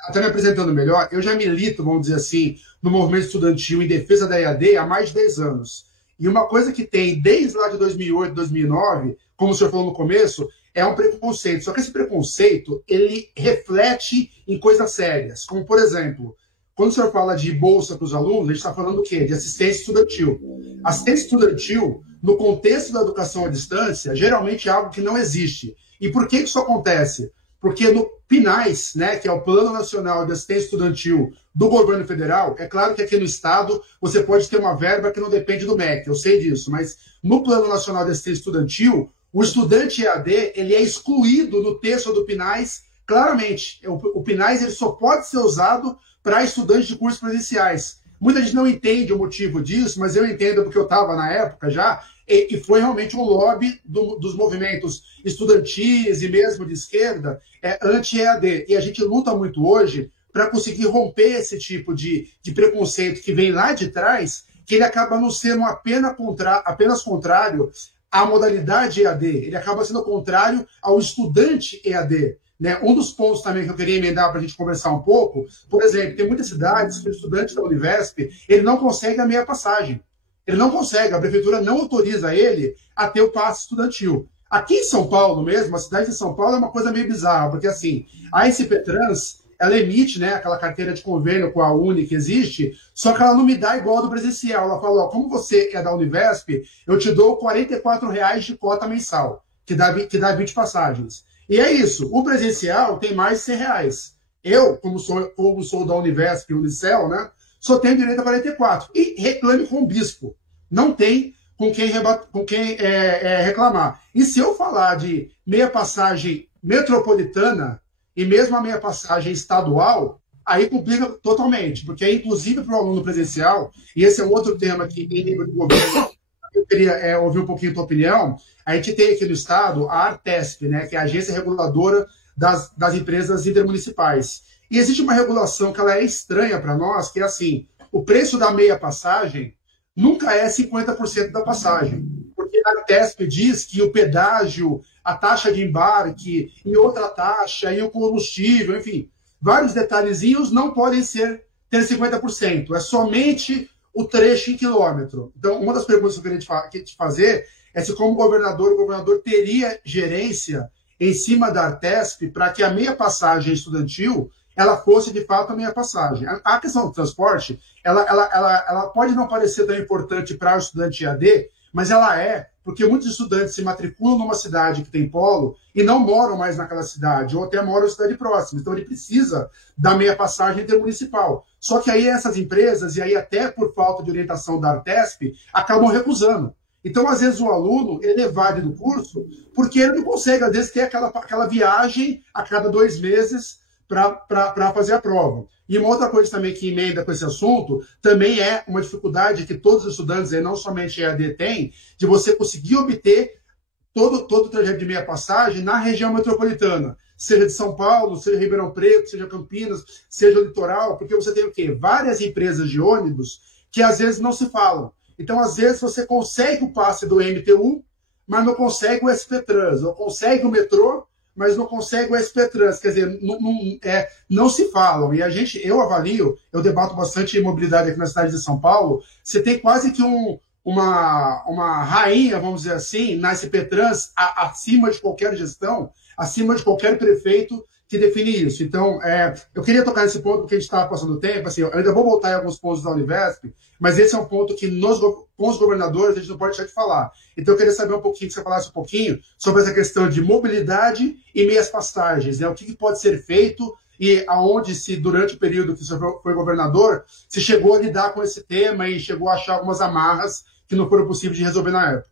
Até me apresentando melhor, eu já milito, vamos dizer assim, no movimento estudantil em defesa da EAD há mais de 10 anos. E uma coisa que tem desde lá de 2008, 2009, como o senhor falou no começo, é um preconceito. Só que esse preconceito, ele reflete em coisas sérias. Como, por exemplo, quando o senhor fala de bolsa para os alunos, a gente está falando do quê? De assistência estudantil. Assistência estudantil, no contexto da educação à distância, geralmente é algo que não existe. E por que isso acontece? Porque no PNAES, né, que é o Plano Nacional de Assistência Estudantil do governo federal, é claro que aqui no estado você pode ter uma verba que não depende do MEC, eu sei disso, mas no Plano Nacional de Assistência Estudantil, o estudante EAD ele é excluído no texto do PNAES claramente. O PNAES ele só pode ser usado para estudantes de cursos presenciais. Muita gente não entende o motivo disso, mas eu entendo porque eu estava na época já, e foi realmente um lobby dos movimentos estudantis e mesmo de esquerda anti-EAD. E a gente luta muito hoje para conseguir romper esse tipo de preconceito que vem lá de trás, que ele acaba não sendo apenas contrário a modalidade EAD, ele acaba sendo contrário ao estudante EAD. Né? Um dos pontos também que eu queria emendar para a gente conversar um pouco, por exemplo, tem muitas cidades que o estudante da Univesp ele não consegue a meia passagem. Ele não consegue, a prefeitura não autoriza ele a ter o passe estudantil. Aqui em São Paulo mesmo, a cidade de São Paulo é uma coisa meio bizarra, porque assim, a SP Trans, ela emite, né, aquela carteira de convênio com a Uni que existe, só que ela não me dá igual a do presencial. Ela fala, ó, como você é da Univesp, eu te dou R$ 44 de cota mensal, que dá 20 passagens. E é isso, o presencial tem mais de R$100. Eu, como sou da Univesp e Unicel, né, só tenho direito a 44. E reclame com o bispo. Não tem com quem reclamar. E se eu falar de meia passagem metropolitana e mesmo a meia passagem estadual, aí complica totalmente. Porque, inclusive, para o aluno presencial, e esse é um outro tema que, em nível de governo, eu queria ouvir um pouquinho a tua opinião, a gente tem aqui no estado a Artesp, né, que é a agência reguladora das empresas intermunicipais. E existe uma regulação que ela é estranha para nós, que é assim, o preço da meia passagem nunca é 50% da passagem. Porque a Artesp diz que o pedágio, a taxa de embarque, e outra taxa, e o combustível, enfim, vários detalhezinhos não podem ter 50%. É somente o trecho em quilômetro. Então, uma das perguntas que eu queria te fazer é se, como governador, o governador teria gerência em cima da Artesp para que a meia passagem estudantil ela fosse, de fato, a meia passagem. A questão do transporte, ela pode não parecer tão importante para o estudante EAD, mas ela é, porque muitos estudantes se matriculam numa cidade que tem polo e não moram mais naquela cidade, ou até moram em cidade próxima. Então, ele precisa da meia passagem intermunicipal. Só que aí essas empresas, e aí até por falta de orientação da Artesp, acabam recusando. Então, às vezes, o aluno ele evade do curso porque ele não consegue, às vezes, ter aquela viagem a cada 2 meses para fazer a prova. E uma outra coisa também que emenda com esse assunto, também é uma dificuldade que todos os estudantes, e não somente EAD, têm, de você conseguir obter todo o trajeto de meia passagem na região metropolitana, seja de São Paulo, seja Ribeirão Preto, seja Campinas, seja o litoral, porque você tem o quê? Várias empresas de ônibus que às vezes não se falam. Então, às vezes, você consegue o passe do MTU, mas não consegue o SP Trans, ou consegue o metrô, mas não consegue o SP Trans, quer dizer, não se falam. E eu avalio, eu debato bastante mobilidade aqui na cidade de São Paulo, você tem quase que uma rainha, vamos dizer assim, na SP Trans, acima de qualquer gestão, acima de qualquer prefeito que define isso. Então, eu queria tocar nesse ponto, porque a gente estava passando o tempo, assim, eu ainda vou voltar em alguns pontos da Univesp, mas esse é um ponto que com os governadores a gente não pode deixar de falar. Então, eu queria saber um pouquinho, que você falasse um pouquinho sobre essa questão de mobilidade e meias passagens, né? O que pode ser feito e aonde, se durante o período que você foi governador, se chegou a lidar com esse tema e chegou a achar algumas amarras que não foram possíveis de resolver na época.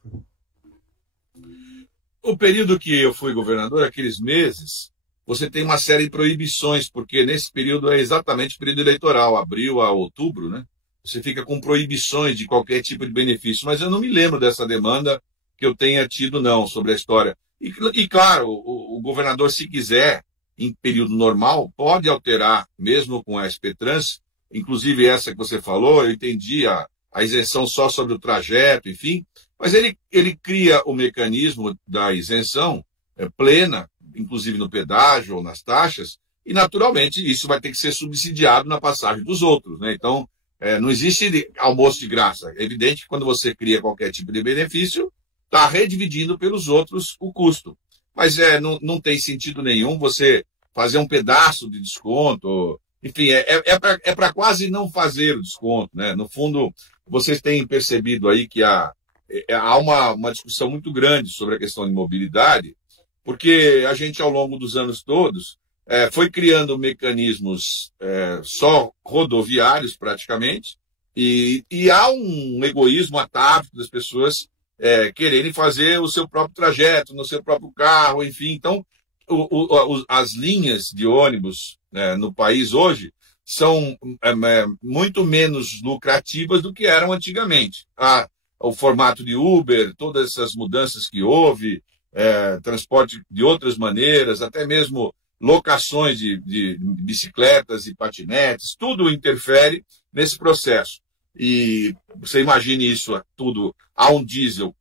O período que eu fui governador, aqueles meses, você tem uma série de proibições, porque nesse período é exatamente o período eleitoral, abril a outubro, né? Você fica com proibições de qualquer tipo de benefício, mas eu não me lembro dessa demanda que eu tenha tido, não, sobre a história. E claro, o governador, se quiser, em período normal, pode alterar, mesmo com a SP Trans, inclusive essa que você falou, eu entendi a isenção só sobre o trajeto, enfim, mas ele cria o mecanismo da isenção plena, inclusive no pedágio ou nas taxas, e naturalmente isso vai ter que ser subsidiado na passagem dos outros, né? Então, não existe almoço de graça. É evidente que quando você cria qualquer tipo de benefício, está redividindo pelos outros o custo. Mas não tem sentido nenhum você fazer um pedaço de desconto, enfim, é para quase não fazer o desconto, né? No fundo, vocês têm percebido aí que há uma discussão muito grande sobre a questão de mobilidade, porque a gente, ao longo dos anos todos, foi criando mecanismos só rodoviários, praticamente, e há um egoísmo atávico das pessoas quererem fazer o seu próprio trajeto, no seu próprio carro, enfim. Então, as linhas de ônibus no país hoje são muito menos lucrativas do que eram antigamente. O formato de Uber, todas essas mudanças que houve, transporte de outras maneiras, até mesmo locações de bicicletas e patinetes, tudo interfere nesse processo. E você imagine isso tudo a um diesel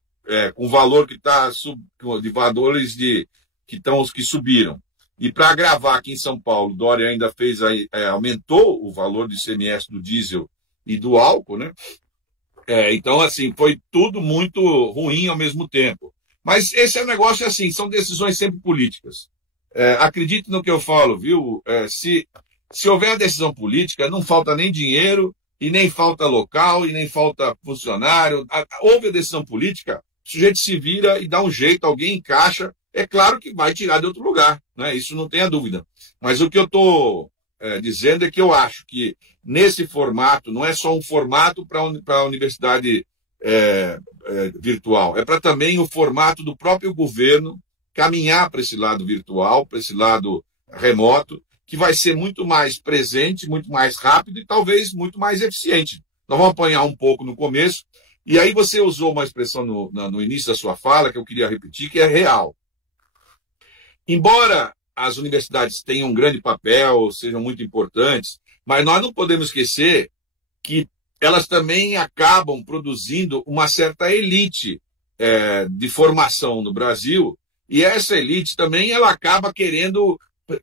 com valor que está de valores que subiram. E para agravar aqui em São Paulo, Dória ainda aumentou o valor do ICMS do diesel e do álcool, né? Então, assim, foi tudo muito ruim ao mesmo tempo. Mas esse negócio é assim, são decisões sempre políticas. Acredite no que eu falo, viu? Se houver a decisão política, não falta nem dinheiro, e nem falta local, e nem falta funcionário. Houve a decisão política, o sujeito se vira e dá um jeito, alguém encaixa. É claro que vai tirar de outro lugar, né? Isso não tenha dúvida. Mas o que eu estou dizendo é que eu acho que nesse formato, não é só um formato para a universidade virtual, é para também o formato do próprio governo caminhar para esse lado virtual, para esse lado remoto, que vai ser muito mais presente, muito mais rápido e talvez muito mais eficiente. Nós vamos apanhar um pouco no começo, e aí você usou uma expressão no início da sua fala, que eu queria repetir, que é real. Embora as universidades tenham um grande papel, sejam muito importantes, mas nós não podemos esquecer que elas também acabam produzindo uma certa elite de formação no Brasil, e essa elite também ela acaba querendo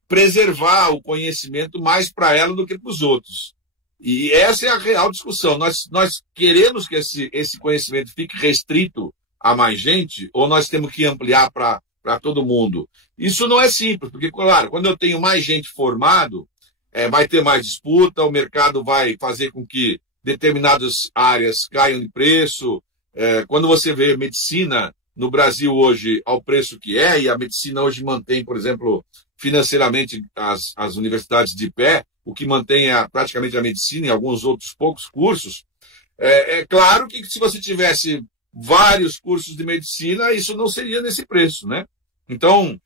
preservar o conhecimento mais para ela do que para os outros. E essa é a real discussão. Nós queremos que esse conhecimento fique restrito a mais gente, ou nós temos que ampliar para todo mundo? Isso não é simples, porque, claro, quando eu tenho mais gente formado, vai ter mais disputa, o mercado vai fazer com que determinadas áreas caiam de preço. Quando você vê medicina no Brasil hoje ao preço que é, e a medicina hoje mantém, por exemplo, financeiramente as universidades de pé, o que mantém praticamente a medicina e alguns outros poucos cursos, é claro que se você tivesse vários cursos de medicina, isso não seria nesse preço, né? Então,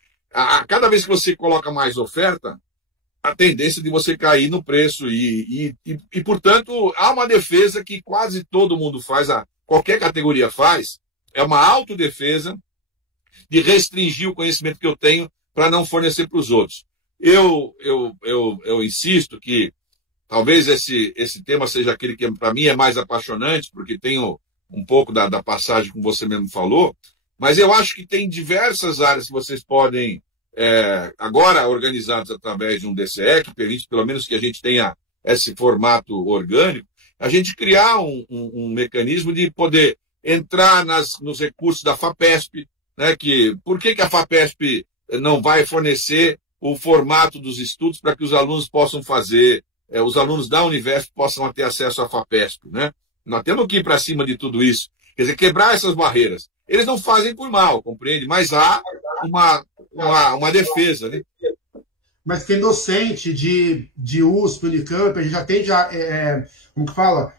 cada vez que você coloca mais oferta, a tendência de você cair no preço e, portanto, há uma defesa que quase todo mundo faz, qualquer categoria faz, é uma autodefesa de restringir o conhecimento que eu tenho para não fornecer para os outros. Eu insisto que talvez esse tema seja aquele que para mim é mais apaixonante, porque tenho um pouco da passagem como você mesmo falou, mas eu acho que tem diversas áreas que vocês podem, agora organizadas através de um DCE, que permite pelo menos que a gente tenha esse formato orgânico, a gente criar um mecanismo de poder entrar nos recursos da FAPESP, né, por que a FAPESP não vai fornecer o formato dos estudos para que os alunos possam fazer, os alunos da Univesp possam ter acesso à FAPESP, né? Nós temos que ir para cima de tudo isso, quer dizer, quebrar essas barreiras. Eles não fazem por mal, compreende? Mas há uma defesa, né? Mas tem docente de USP, Unicamp, a gente já tem, como que fala,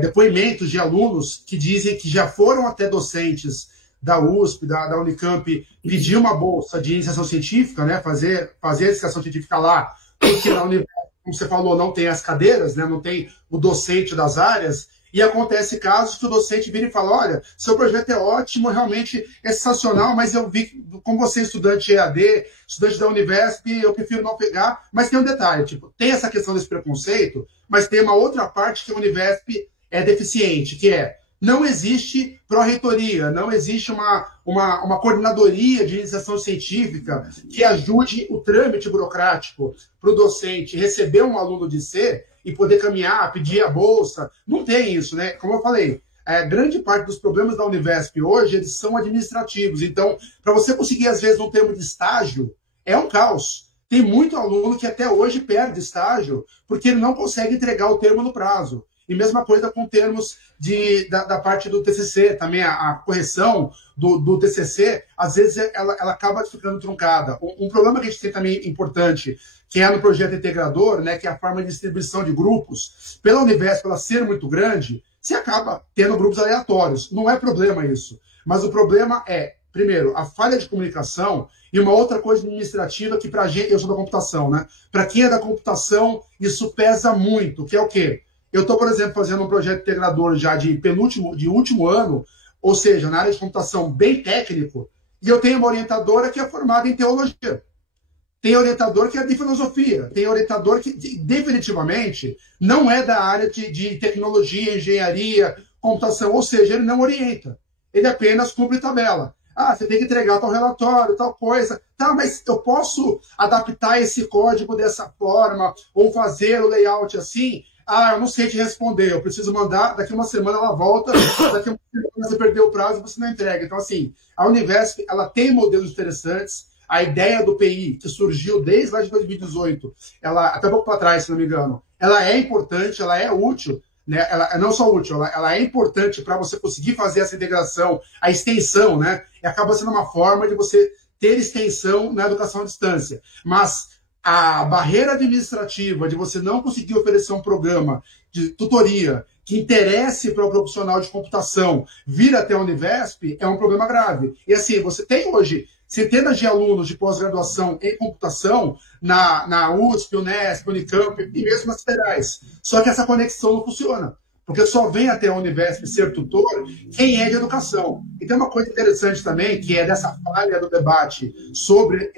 depoimentos de alunos que dizem que já foram até docentes da USP, da Unicamp, pedir uma bolsa de iniciação científica, né, fazer a iniciação científica lá, porque na Univesp, como você falou, não tem as cadeiras, né, não tem o docente das áreas, e acontece casos que o docente vira e fala, olha, seu projeto é ótimo, realmente é sensacional, mas eu vi, como você é estudante EAD, estudante da Univesp, eu prefiro não pegar, mas tem um detalhe, tipo, tem essa questão desse preconceito, mas tem uma outra parte que a Univesp é deficiente, que não existe pró-reitoria, não existe uma coordenadoria de iniciação científica que ajude o trâmite burocrático para o docente receber um aluno de C e poder caminhar, pedir a bolsa. Não tem isso, né? Como eu falei, grande parte dos problemas da Univesp hoje, eles são administrativos. Então, para você conseguir, às vezes, um termo de estágio, é um caos. Tem muito aluno que até hoje perde estágio porque ele não consegue entregar o termo no prazo. E mesma coisa com termos da parte do TCC, também a correção do TCC, às vezes ela acaba ficando truncada. Um problema que a gente tem também importante, que é no projeto integrador, né, que é a forma de distribuição de grupos, pela Univesp, ela ser muito grande, você acaba tendo grupos aleatórios. Não é problema isso. Mas o problema é, primeiro, a falha de comunicação e uma outra coisa administrativa que pra gente, eu sou da computação, né? Para quem é da computação, isso pesa muito, que é o quê? Eu estou, por exemplo, fazendo um projeto integrador já de último ano, ou seja, na área de computação bem técnico, e eu tenho uma orientadora que é formada em teologia. Tem orientador que é de filosofia. Tem orientador que definitivamente não é da área de tecnologia, engenharia, computação, ou seja, ele não orienta. ele apenas cumpre tabela. Ah, você tem que entregar tal relatório, tal coisa. Tá, mas eu posso adaptar esse código dessa forma ou fazer o layout assim? Ah, eu não sei te responder, eu preciso mandar, daqui uma semana ela volta, daqui uma semana você perdeu o prazo e você não entrega. Então, assim, a Univesp, ela tem modelos interessantes. A ideia do PI, que surgiu desde lá de 2018, ela, até pouco para trás, se não me engano, ela é importante, ela é útil, né? Ela não só útil, ela é importante para você conseguir fazer essa integração, a extensão, né? E acaba sendo uma forma de você ter extensão na educação à distância. Mas a barreira administrativa de você não conseguir oferecer um programa de tutoria que interesse para o profissional de computação vir até a Univesp é um problema grave. E assim, você tem hoje centenas de alunos de pós-graduação em computação na USP, Unesp, Unicamp e mesmo nas federais. Só que essa conexão não funciona, porque só vem até a Univesp ser tutor quem é de educação. E tem uma coisa interessante também, que é dessa falha do debate sobre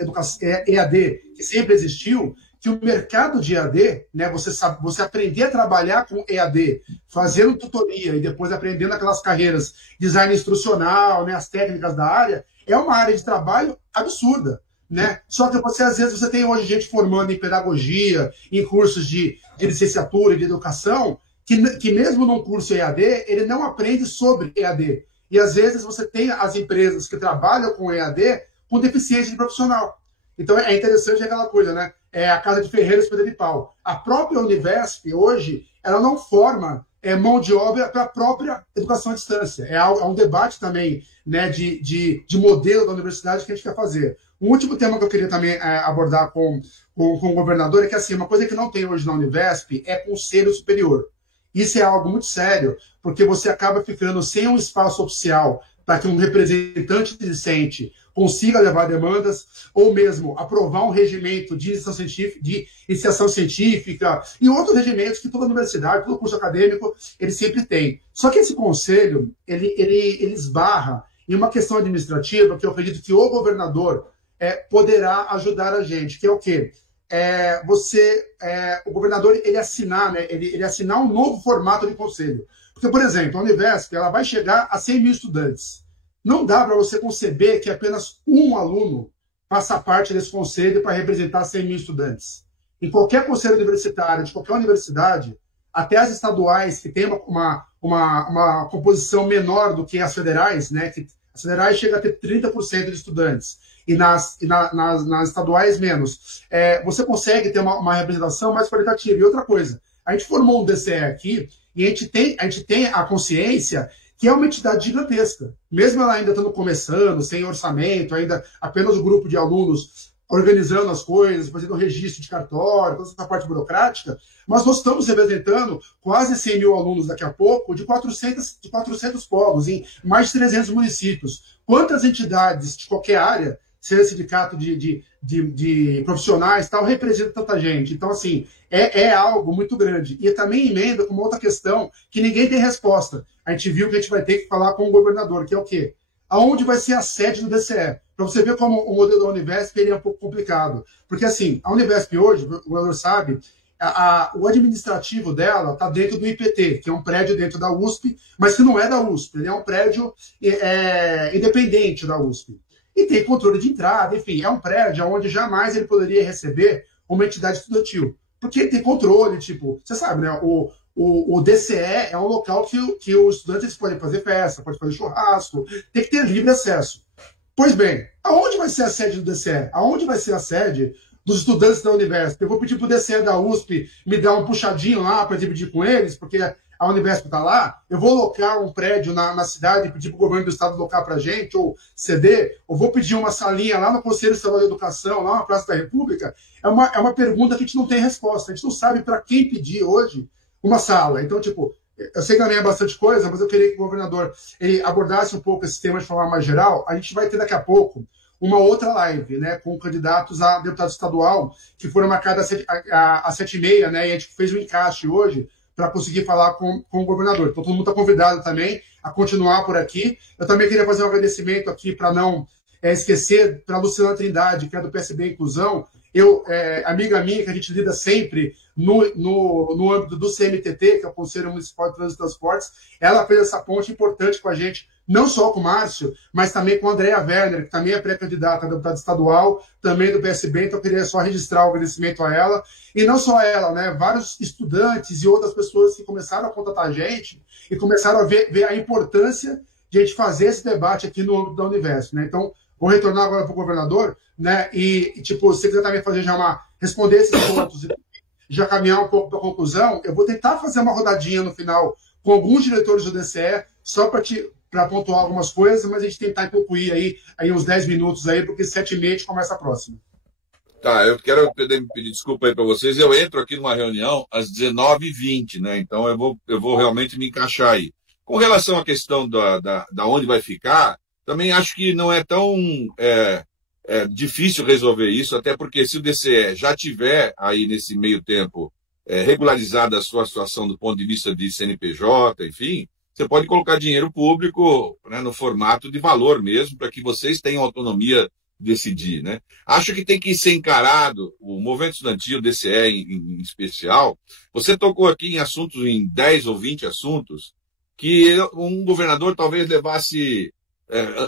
EAD, que sempre existiu, que o mercado de EAD, né, você aprender a trabalhar com EAD, fazendo tutoria e depois aprendendo aquelas carreiras, design instrucional, né, as técnicas da área, é uma área de trabalho absurda, né? Só que às vezes você tem hoje gente formando em pedagogia, em cursos de licenciatura e de educação, que mesmo num curso EAD, ele não aprende sobre EAD. E às vezes você tem as empresas que trabalham com EAD com deficiência de profissional. Então é interessante aquela coisa, né? É a casa de ferreiros pedra de pau. A própria Univesp, hoje, ela não forma mão de obra para a própria educação à distância. É um debate também, né, de modelo da universidade que a gente quer fazer. Um último tema que eu queria também abordar com o governador é que, assim, uma coisa que não tem hoje na Univesp é conselho superior. Isso é algo muito sério, porque você acaba ficando sem um espaço oficial para que um representante discente consiga levar demandas, ou mesmo aprovar um regimento de iniciação científica e outros regimentos que toda universidade, todo curso acadêmico, ele sempre tem. Só que esse conselho, ele esbarra em uma questão administrativa que eu acredito que o governador poderá ajudar a gente, que é o quê? O governador ele assinar um novo formato de conselho. Porque, por exemplo, a Univesp ela vai chegar a 100 mil estudantes. Não dá para você conceber que apenas um aluno faça parte desse conselho para representar 100 mil estudantes. Em qualquer conselho universitário, de qualquer universidade, até as estaduais, que têm uma composição menor do que as federais, né, que as federais chegam a ter 30% de estudantes, e nas estaduais menos. Você consegue ter uma representação mais qualitativa. E outra coisa, a gente formou um DCE aqui, e a gente tem a consciência que é uma entidade gigantesca. Mesmo ela ainda estando começando, sem orçamento, ainda apenas o grupo de alunos organizando as coisas, fazendo o registro de cartório, toda essa parte burocrática, mas nós estamos representando quase 100 mil alunos daqui a pouco, de 400 polos, em mais de 300 municípios. Quantas entidades de qualquer área, seja sindicato de profissionais, tal, representa tanta gente? Então, assim, é algo muito grande. E também emenda com uma outra questão que ninguém tem resposta. A gente viu que a gente vai ter que falar com o governador, que é o quê? Aonde vai ser a sede do DCE? Para você ver como o modelo da Univesp ele é um pouco complicado. Porque, assim, a Univesp hoje, o governador sabe, o administrativo dela está dentro do IPT, que é um prédio dentro da USP, mas que não é da USP. Ele é um prédio independente da USP. E tem controle de entrada, enfim, é um prédio onde jamais ele poderia receber uma entidade estudantil. Porque tem controle, tipo, você sabe, né? O DCE é um local que os estudantes podem fazer festa, podem fazer churrasco, tem que ter livre acesso. Pois bem, aonde vai ser a sede do DCE? Aonde vai ser a sede dos estudantes da Univesp? Eu vou pedir para o DCE da USP me dar um puxadinho lá para dividir com eles, porque a Univesp está lá, eu vou locar um prédio na cidade e pedir para o governo do estado locar para a gente, ou ceder, ou vou pedir uma salinha lá no Conselho Estadual de Educação, lá na Praça da República. É uma pergunta que a gente não tem resposta. A gente não sabe para quem pedir hoje uma sala. Então, tipo, eu sei que também é bastante coisa, mas eu queria que o governador ele abordasse um pouco esse tema de forma mais geral. A gente vai ter daqui a pouco uma outra live, né, com candidatos a deputado estadual, que foram marcadas às 7h30, né, e a gente fez um encaixe hoje para conseguir falar com o governador. Então, todo mundo está convidado também a continuar por aqui. Eu também queria fazer um agradecimento aqui, para não esquecer, para a Luciana Trindade, que é do PSB Inclusão, amiga minha, que a gente lida sempre no âmbito do CMTT, que é o Conselho Municipal de Trânsito e Transportes. Ela fez essa ponte importante com a gente não só com o Márcio, mas também com a Andrea Werner, que também é pré-candidata a deputada estadual, também do PSB, então eu queria só registrar o agradecimento a ela. E não só ela, né? Vários estudantes e outras pessoas que começaram a contatar a gente e começaram a ver a importância de a gente fazer esse debate aqui no âmbito da Univesp, né? Então, vou retornar agora para o governador, né? E, tipo, se você quiser também fazer já responder esses pontos e já caminhar um pouco para a conclusão, eu vou tentar fazer uma rodadinha no final com alguns diretores do DCE, só para pontuar algumas coisas, mas a gente tentar concluir aí uns 10 minutos aí, porque 7h30 a gente começa a próxima. Tá, eu quero pedir desculpa aí para vocês. Eu entro aqui numa reunião às 19h20, né? Então eu vou realmente me encaixar aí. Com relação à questão da onde vai ficar, também acho que não é tão difícil resolver isso, até porque se o DCE já tiver aí nesse meio tempo regularizada a sua situação do ponto de vista de CNPJ, enfim, você pode colocar dinheiro público, né, no formato de valor mesmo, para que vocês tenham autonomia de decidir, né? Acho que tem que ser encarado o movimento estudantil, o DCE em especial. Você tocou aqui em assuntos, em 10 ou 20 assuntos, que um governador talvez levasse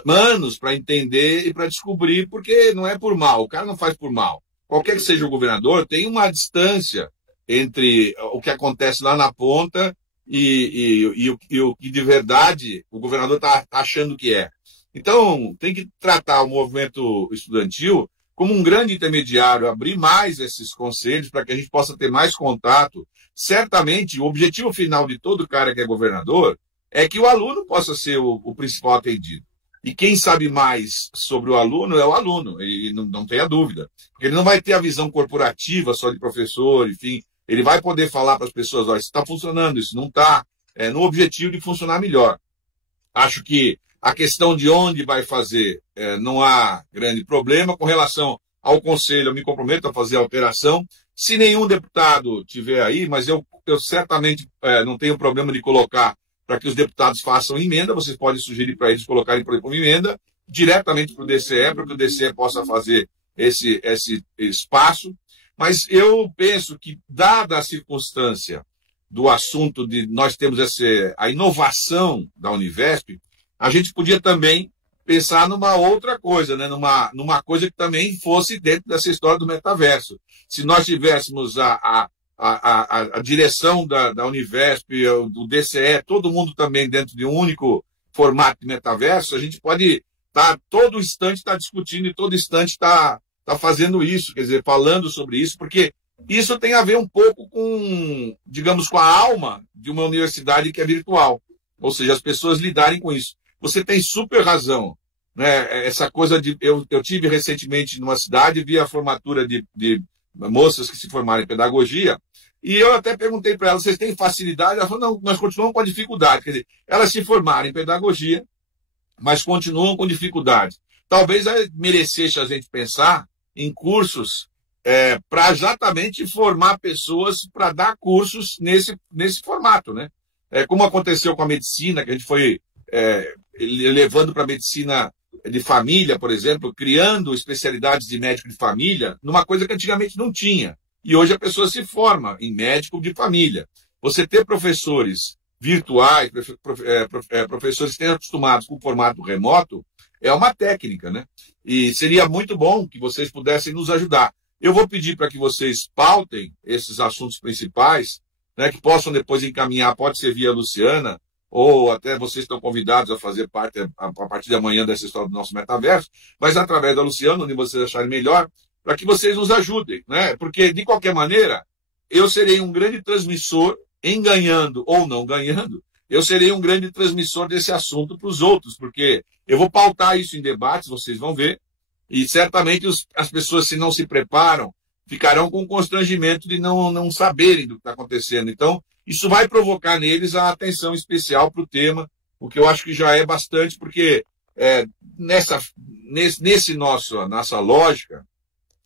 anos para entender e para descobrir, porque não é por mal, o cara não faz por mal. Qualquer que seja o governador, tem uma distância entre o que acontece lá na ponta e o que de verdade o governador está achando que é. Então, tem que tratar o movimento estudantil como um grande intermediário, abrir mais esses conselhos para que a gente possa ter mais contato. Certamente, o objetivo final de todo cara que é governador é que o aluno possa ser o principal atendido. E quem sabe mais sobre o aluno é o aluno, e não tenha dúvida. Porque ele não vai ter a visão corporativa só de professor, enfim. Ele vai poder falar para as pessoas, olha, isso está funcionando, isso não está, no objetivo de funcionar melhor. Acho que a questão de onde vai fazer, não há grande problema. Com relação ao Conselho, eu me comprometo a fazer a alteração. Se nenhum deputado tiver aí, mas eu certamente não tenho problema de colocar para que os deputados façam emenda, vocês podem sugerir para eles colocarem por exemplo, uma emenda diretamente para o DCE, para que o DCE possa fazer esse espaço. Mas eu penso que, dada a circunstância do assunto de nós temos a inovação da Univesp, a gente podia também pensar numa outra coisa, né? numa coisa que também fosse dentro dessa história do metaverso. Se nós tivéssemos a direção da Univesp, do DCE, todo mundo também dentro de um único formato de metaverso, a gente pode todo instante discutindo e todo instante está fazendo isso, quer dizer, falando sobre isso, porque isso tem a ver um pouco com, digamos, com a alma de uma universidade que é virtual, ou seja, as pessoas lidarem com isso. Você tem super razão, né? Essa coisa de... Eu tive recentemente numa cidade, vi a formatura de moças que se formaram em pedagogia, e eu até perguntei para elas, vocês têm facilidade? Ela falou, não, nós continuamos com a dificuldade. Quer dizer, elas se formaram em pedagogia, mas continuam com dificuldade. Talvez merecesse a gente pensar em cursos para exatamente formar pessoas para dar cursos nesse formato, né? Como aconteceu com a medicina, que a gente foi levando para a medicina de família, por exemplo, criando especialidades de médico de família, numa coisa que antigamente não tinha. E hoje a pessoa se forma em médico de família. Você ter professores virtuais, professores que estejam acostumados com o formato remoto, é uma técnica, né? E seria muito bom que vocês pudessem nos ajudar. Eu vou pedir para que vocês pautem esses assuntos principais, né, que possam depois encaminhar, pode ser via Luciana, ou até vocês estão convidados a fazer parte, a partir de amanhã, dessa história do nosso metaverso, mas através da Luciana, onde vocês acharem melhor, para que vocês nos ajudem, né? Porque, de qualquer maneira, eu serei um grande transmissor, em ganhando ou não ganhando, eu serei um grande transmissor desse assunto para os outros, porque eu vou pautar isso em debates, vocês vão ver, e certamente as pessoas, se não se preparam, ficarão com constrangimento de não saberem do que está acontecendo. Então, isso vai provocar neles a atenção especial para o tema, o que eu acho que já é bastante, porque nossa lógica,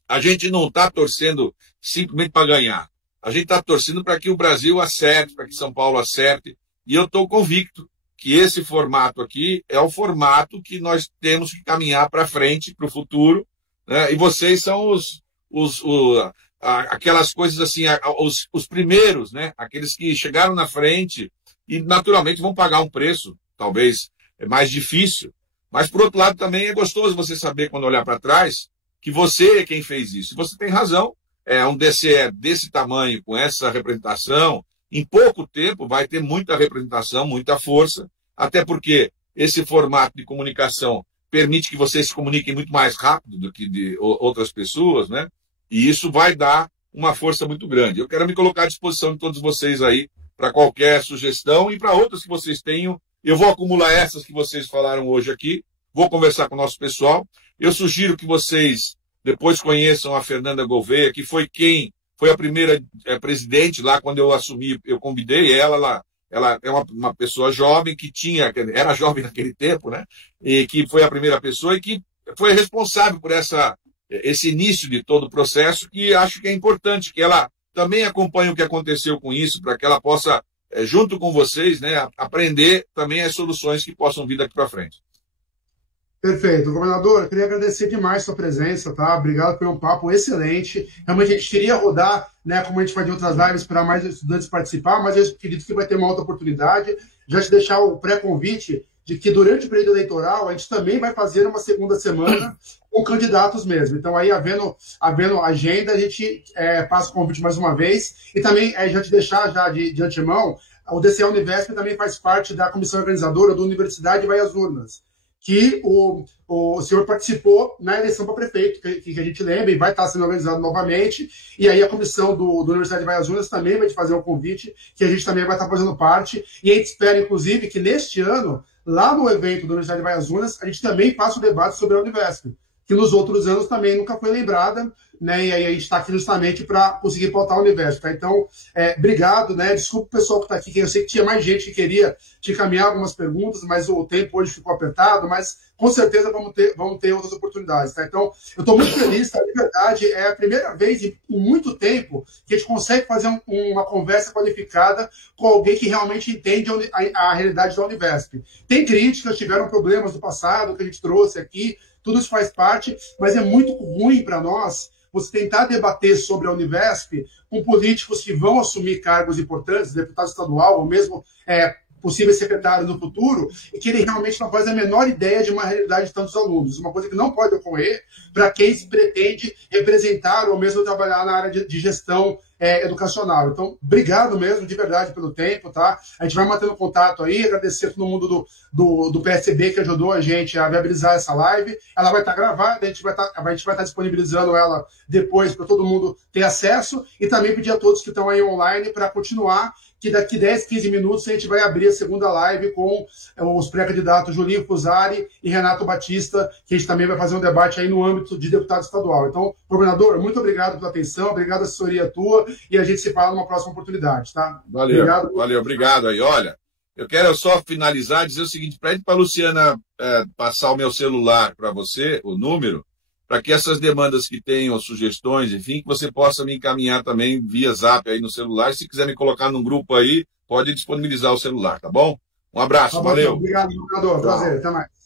a gente não está torcendo simplesmente para ganhar. A gente está torcendo para que o Brasil acerte, para que São Paulo acerte, e eu estou convicto que esse formato aqui é o formato que nós temos que caminhar para frente, para o futuro, né? E vocês são aquelas coisas assim, os primeiros, né? Aqueles que chegaram na frente e naturalmente vão pagar um preço, talvez mais difícil. Mas, por outro lado, também é gostoso você saber, quando olhar para trás, que você é quem fez isso. Você tem razão, um DCE desse tamanho, com essa representação, em pouco tempo vai ter muita representação, muita força, até porque esse formato de comunicação permite que vocês se comuniquem muito mais rápido do que de outras pessoas, né? E isso vai dar uma força muito grande. Eu quero me colocar à disposição de todos vocês aí para qualquer sugestão e para outras que vocês tenham. Eu vou acumular essas que vocês falaram hoje aqui, vou conversar com o nosso pessoal. Eu sugiro que vocês depois conheçam a Fernanda Gouveia, que foi a primeira presidente lá quando eu assumi, eu convidei ela é uma pessoa jovem que era jovem naquele tempo, né? E que foi a primeira pessoa e que foi responsável por esse início de todo o processo, que acho que é importante que ela também acompanhe o que aconteceu com isso, para que ela possa, junto com vocês, né, aprender também as soluções que possam vir daqui para frente. Perfeito. Governador, eu queria agradecer demais a sua presença, tá? Obrigado, foi um papo excelente. Realmente a gente queria rodar, né, como a gente faz em outras lives, para mais estudantes participar, mas eu acredito que vai ter uma outra oportunidade. Já te deixar o pré-convite de que durante o período eleitoral a gente também vai fazer uma segunda semana com candidatos mesmo. Então, aí, havendo agenda, a gente passa o convite mais uma vez. E também, já te deixar já de antemão, o DCE Univesp também faz parte da comissão organizadora do Universidade Vai às Urnas, que o senhor participou na eleição para prefeito, que a gente lembra, e vai estar sendo organizado novamente. E aí a comissão do Universidade Vai às Urnas também vai te fazer um convite, que a gente também vai estar fazendo parte. E a gente espera, inclusive, que neste ano, lá no evento do Universidade Vai às Urnas, a gente também faça o debate sobre a Univesp, que nos outros anos também nunca foi lembrada, né? E aí a gente está aqui justamente para conseguir pautar o universo, tá? Então, obrigado, né? Desculpa o pessoal que está aqui, que eu sei que tinha mais gente que queria te encaminhar algumas perguntas, mas o tempo hoje ficou apertado, mas com certeza vamos ter outras oportunidades, tá? Então, eu estou muito feliz, tá? De verdade, é a primeira vez em muito tempo que a gente consegue fazer uma conversa qualificada com alguém que realmente entende a realidade da Univesp. Tem críticas, tiveram problemas do passado que a gente trouxe aqui, tudo isso faz parte, mas é muito ruim para nós você tentar debater sobre a Univesp com políticos que vão assumir cargos importantes, deputado estadual, ou mesmo possíveis secretários no futuro, e que ele realmente não faz a menor ideia de uma realidade de tantos alunos. Uma coisa que não pode ocorrer para quem se pretende representar ou mesmo trabalhar na área de gestão educacional. Então, obrigado mesmo, de verdade, pelo tempo, tá? A gente vai mantendo contato aí, agradecer a todo mundo do PSB que ajudou a gente a viabilizar essa live. Ela vai estar gravada, a gente vai estar disponibilizando ela depois para todo mundo ter acesso, e também pedir a todos que estão aí online para continuar, que daqui 10, 15 minutos a gente vai abrir a segunda live com os pré-candidatos Julinho Fusari e Renato Batista, que a gente também vai fazer um debate aí no âmbito de deputado estadual. Então, governador, muito obrigado pela atenção, obrigado à assessoria tua, e a gente se fala numa próxima oportunidade, tá? Obrigado aí. Olha, eu quero só finalizar, dizer o seguinte, pede para a Luciana passar o meu celular para você, o número, para que essas demandas que tenham, sugestões, enfim, que você possa me encaminhar também via Zap aí no celular. Se quiser me colocar num grupo aí, pode disponibilizar o celular, tá bom? Um abraço, valeu. Obrigado, governador. Prazer, até mais.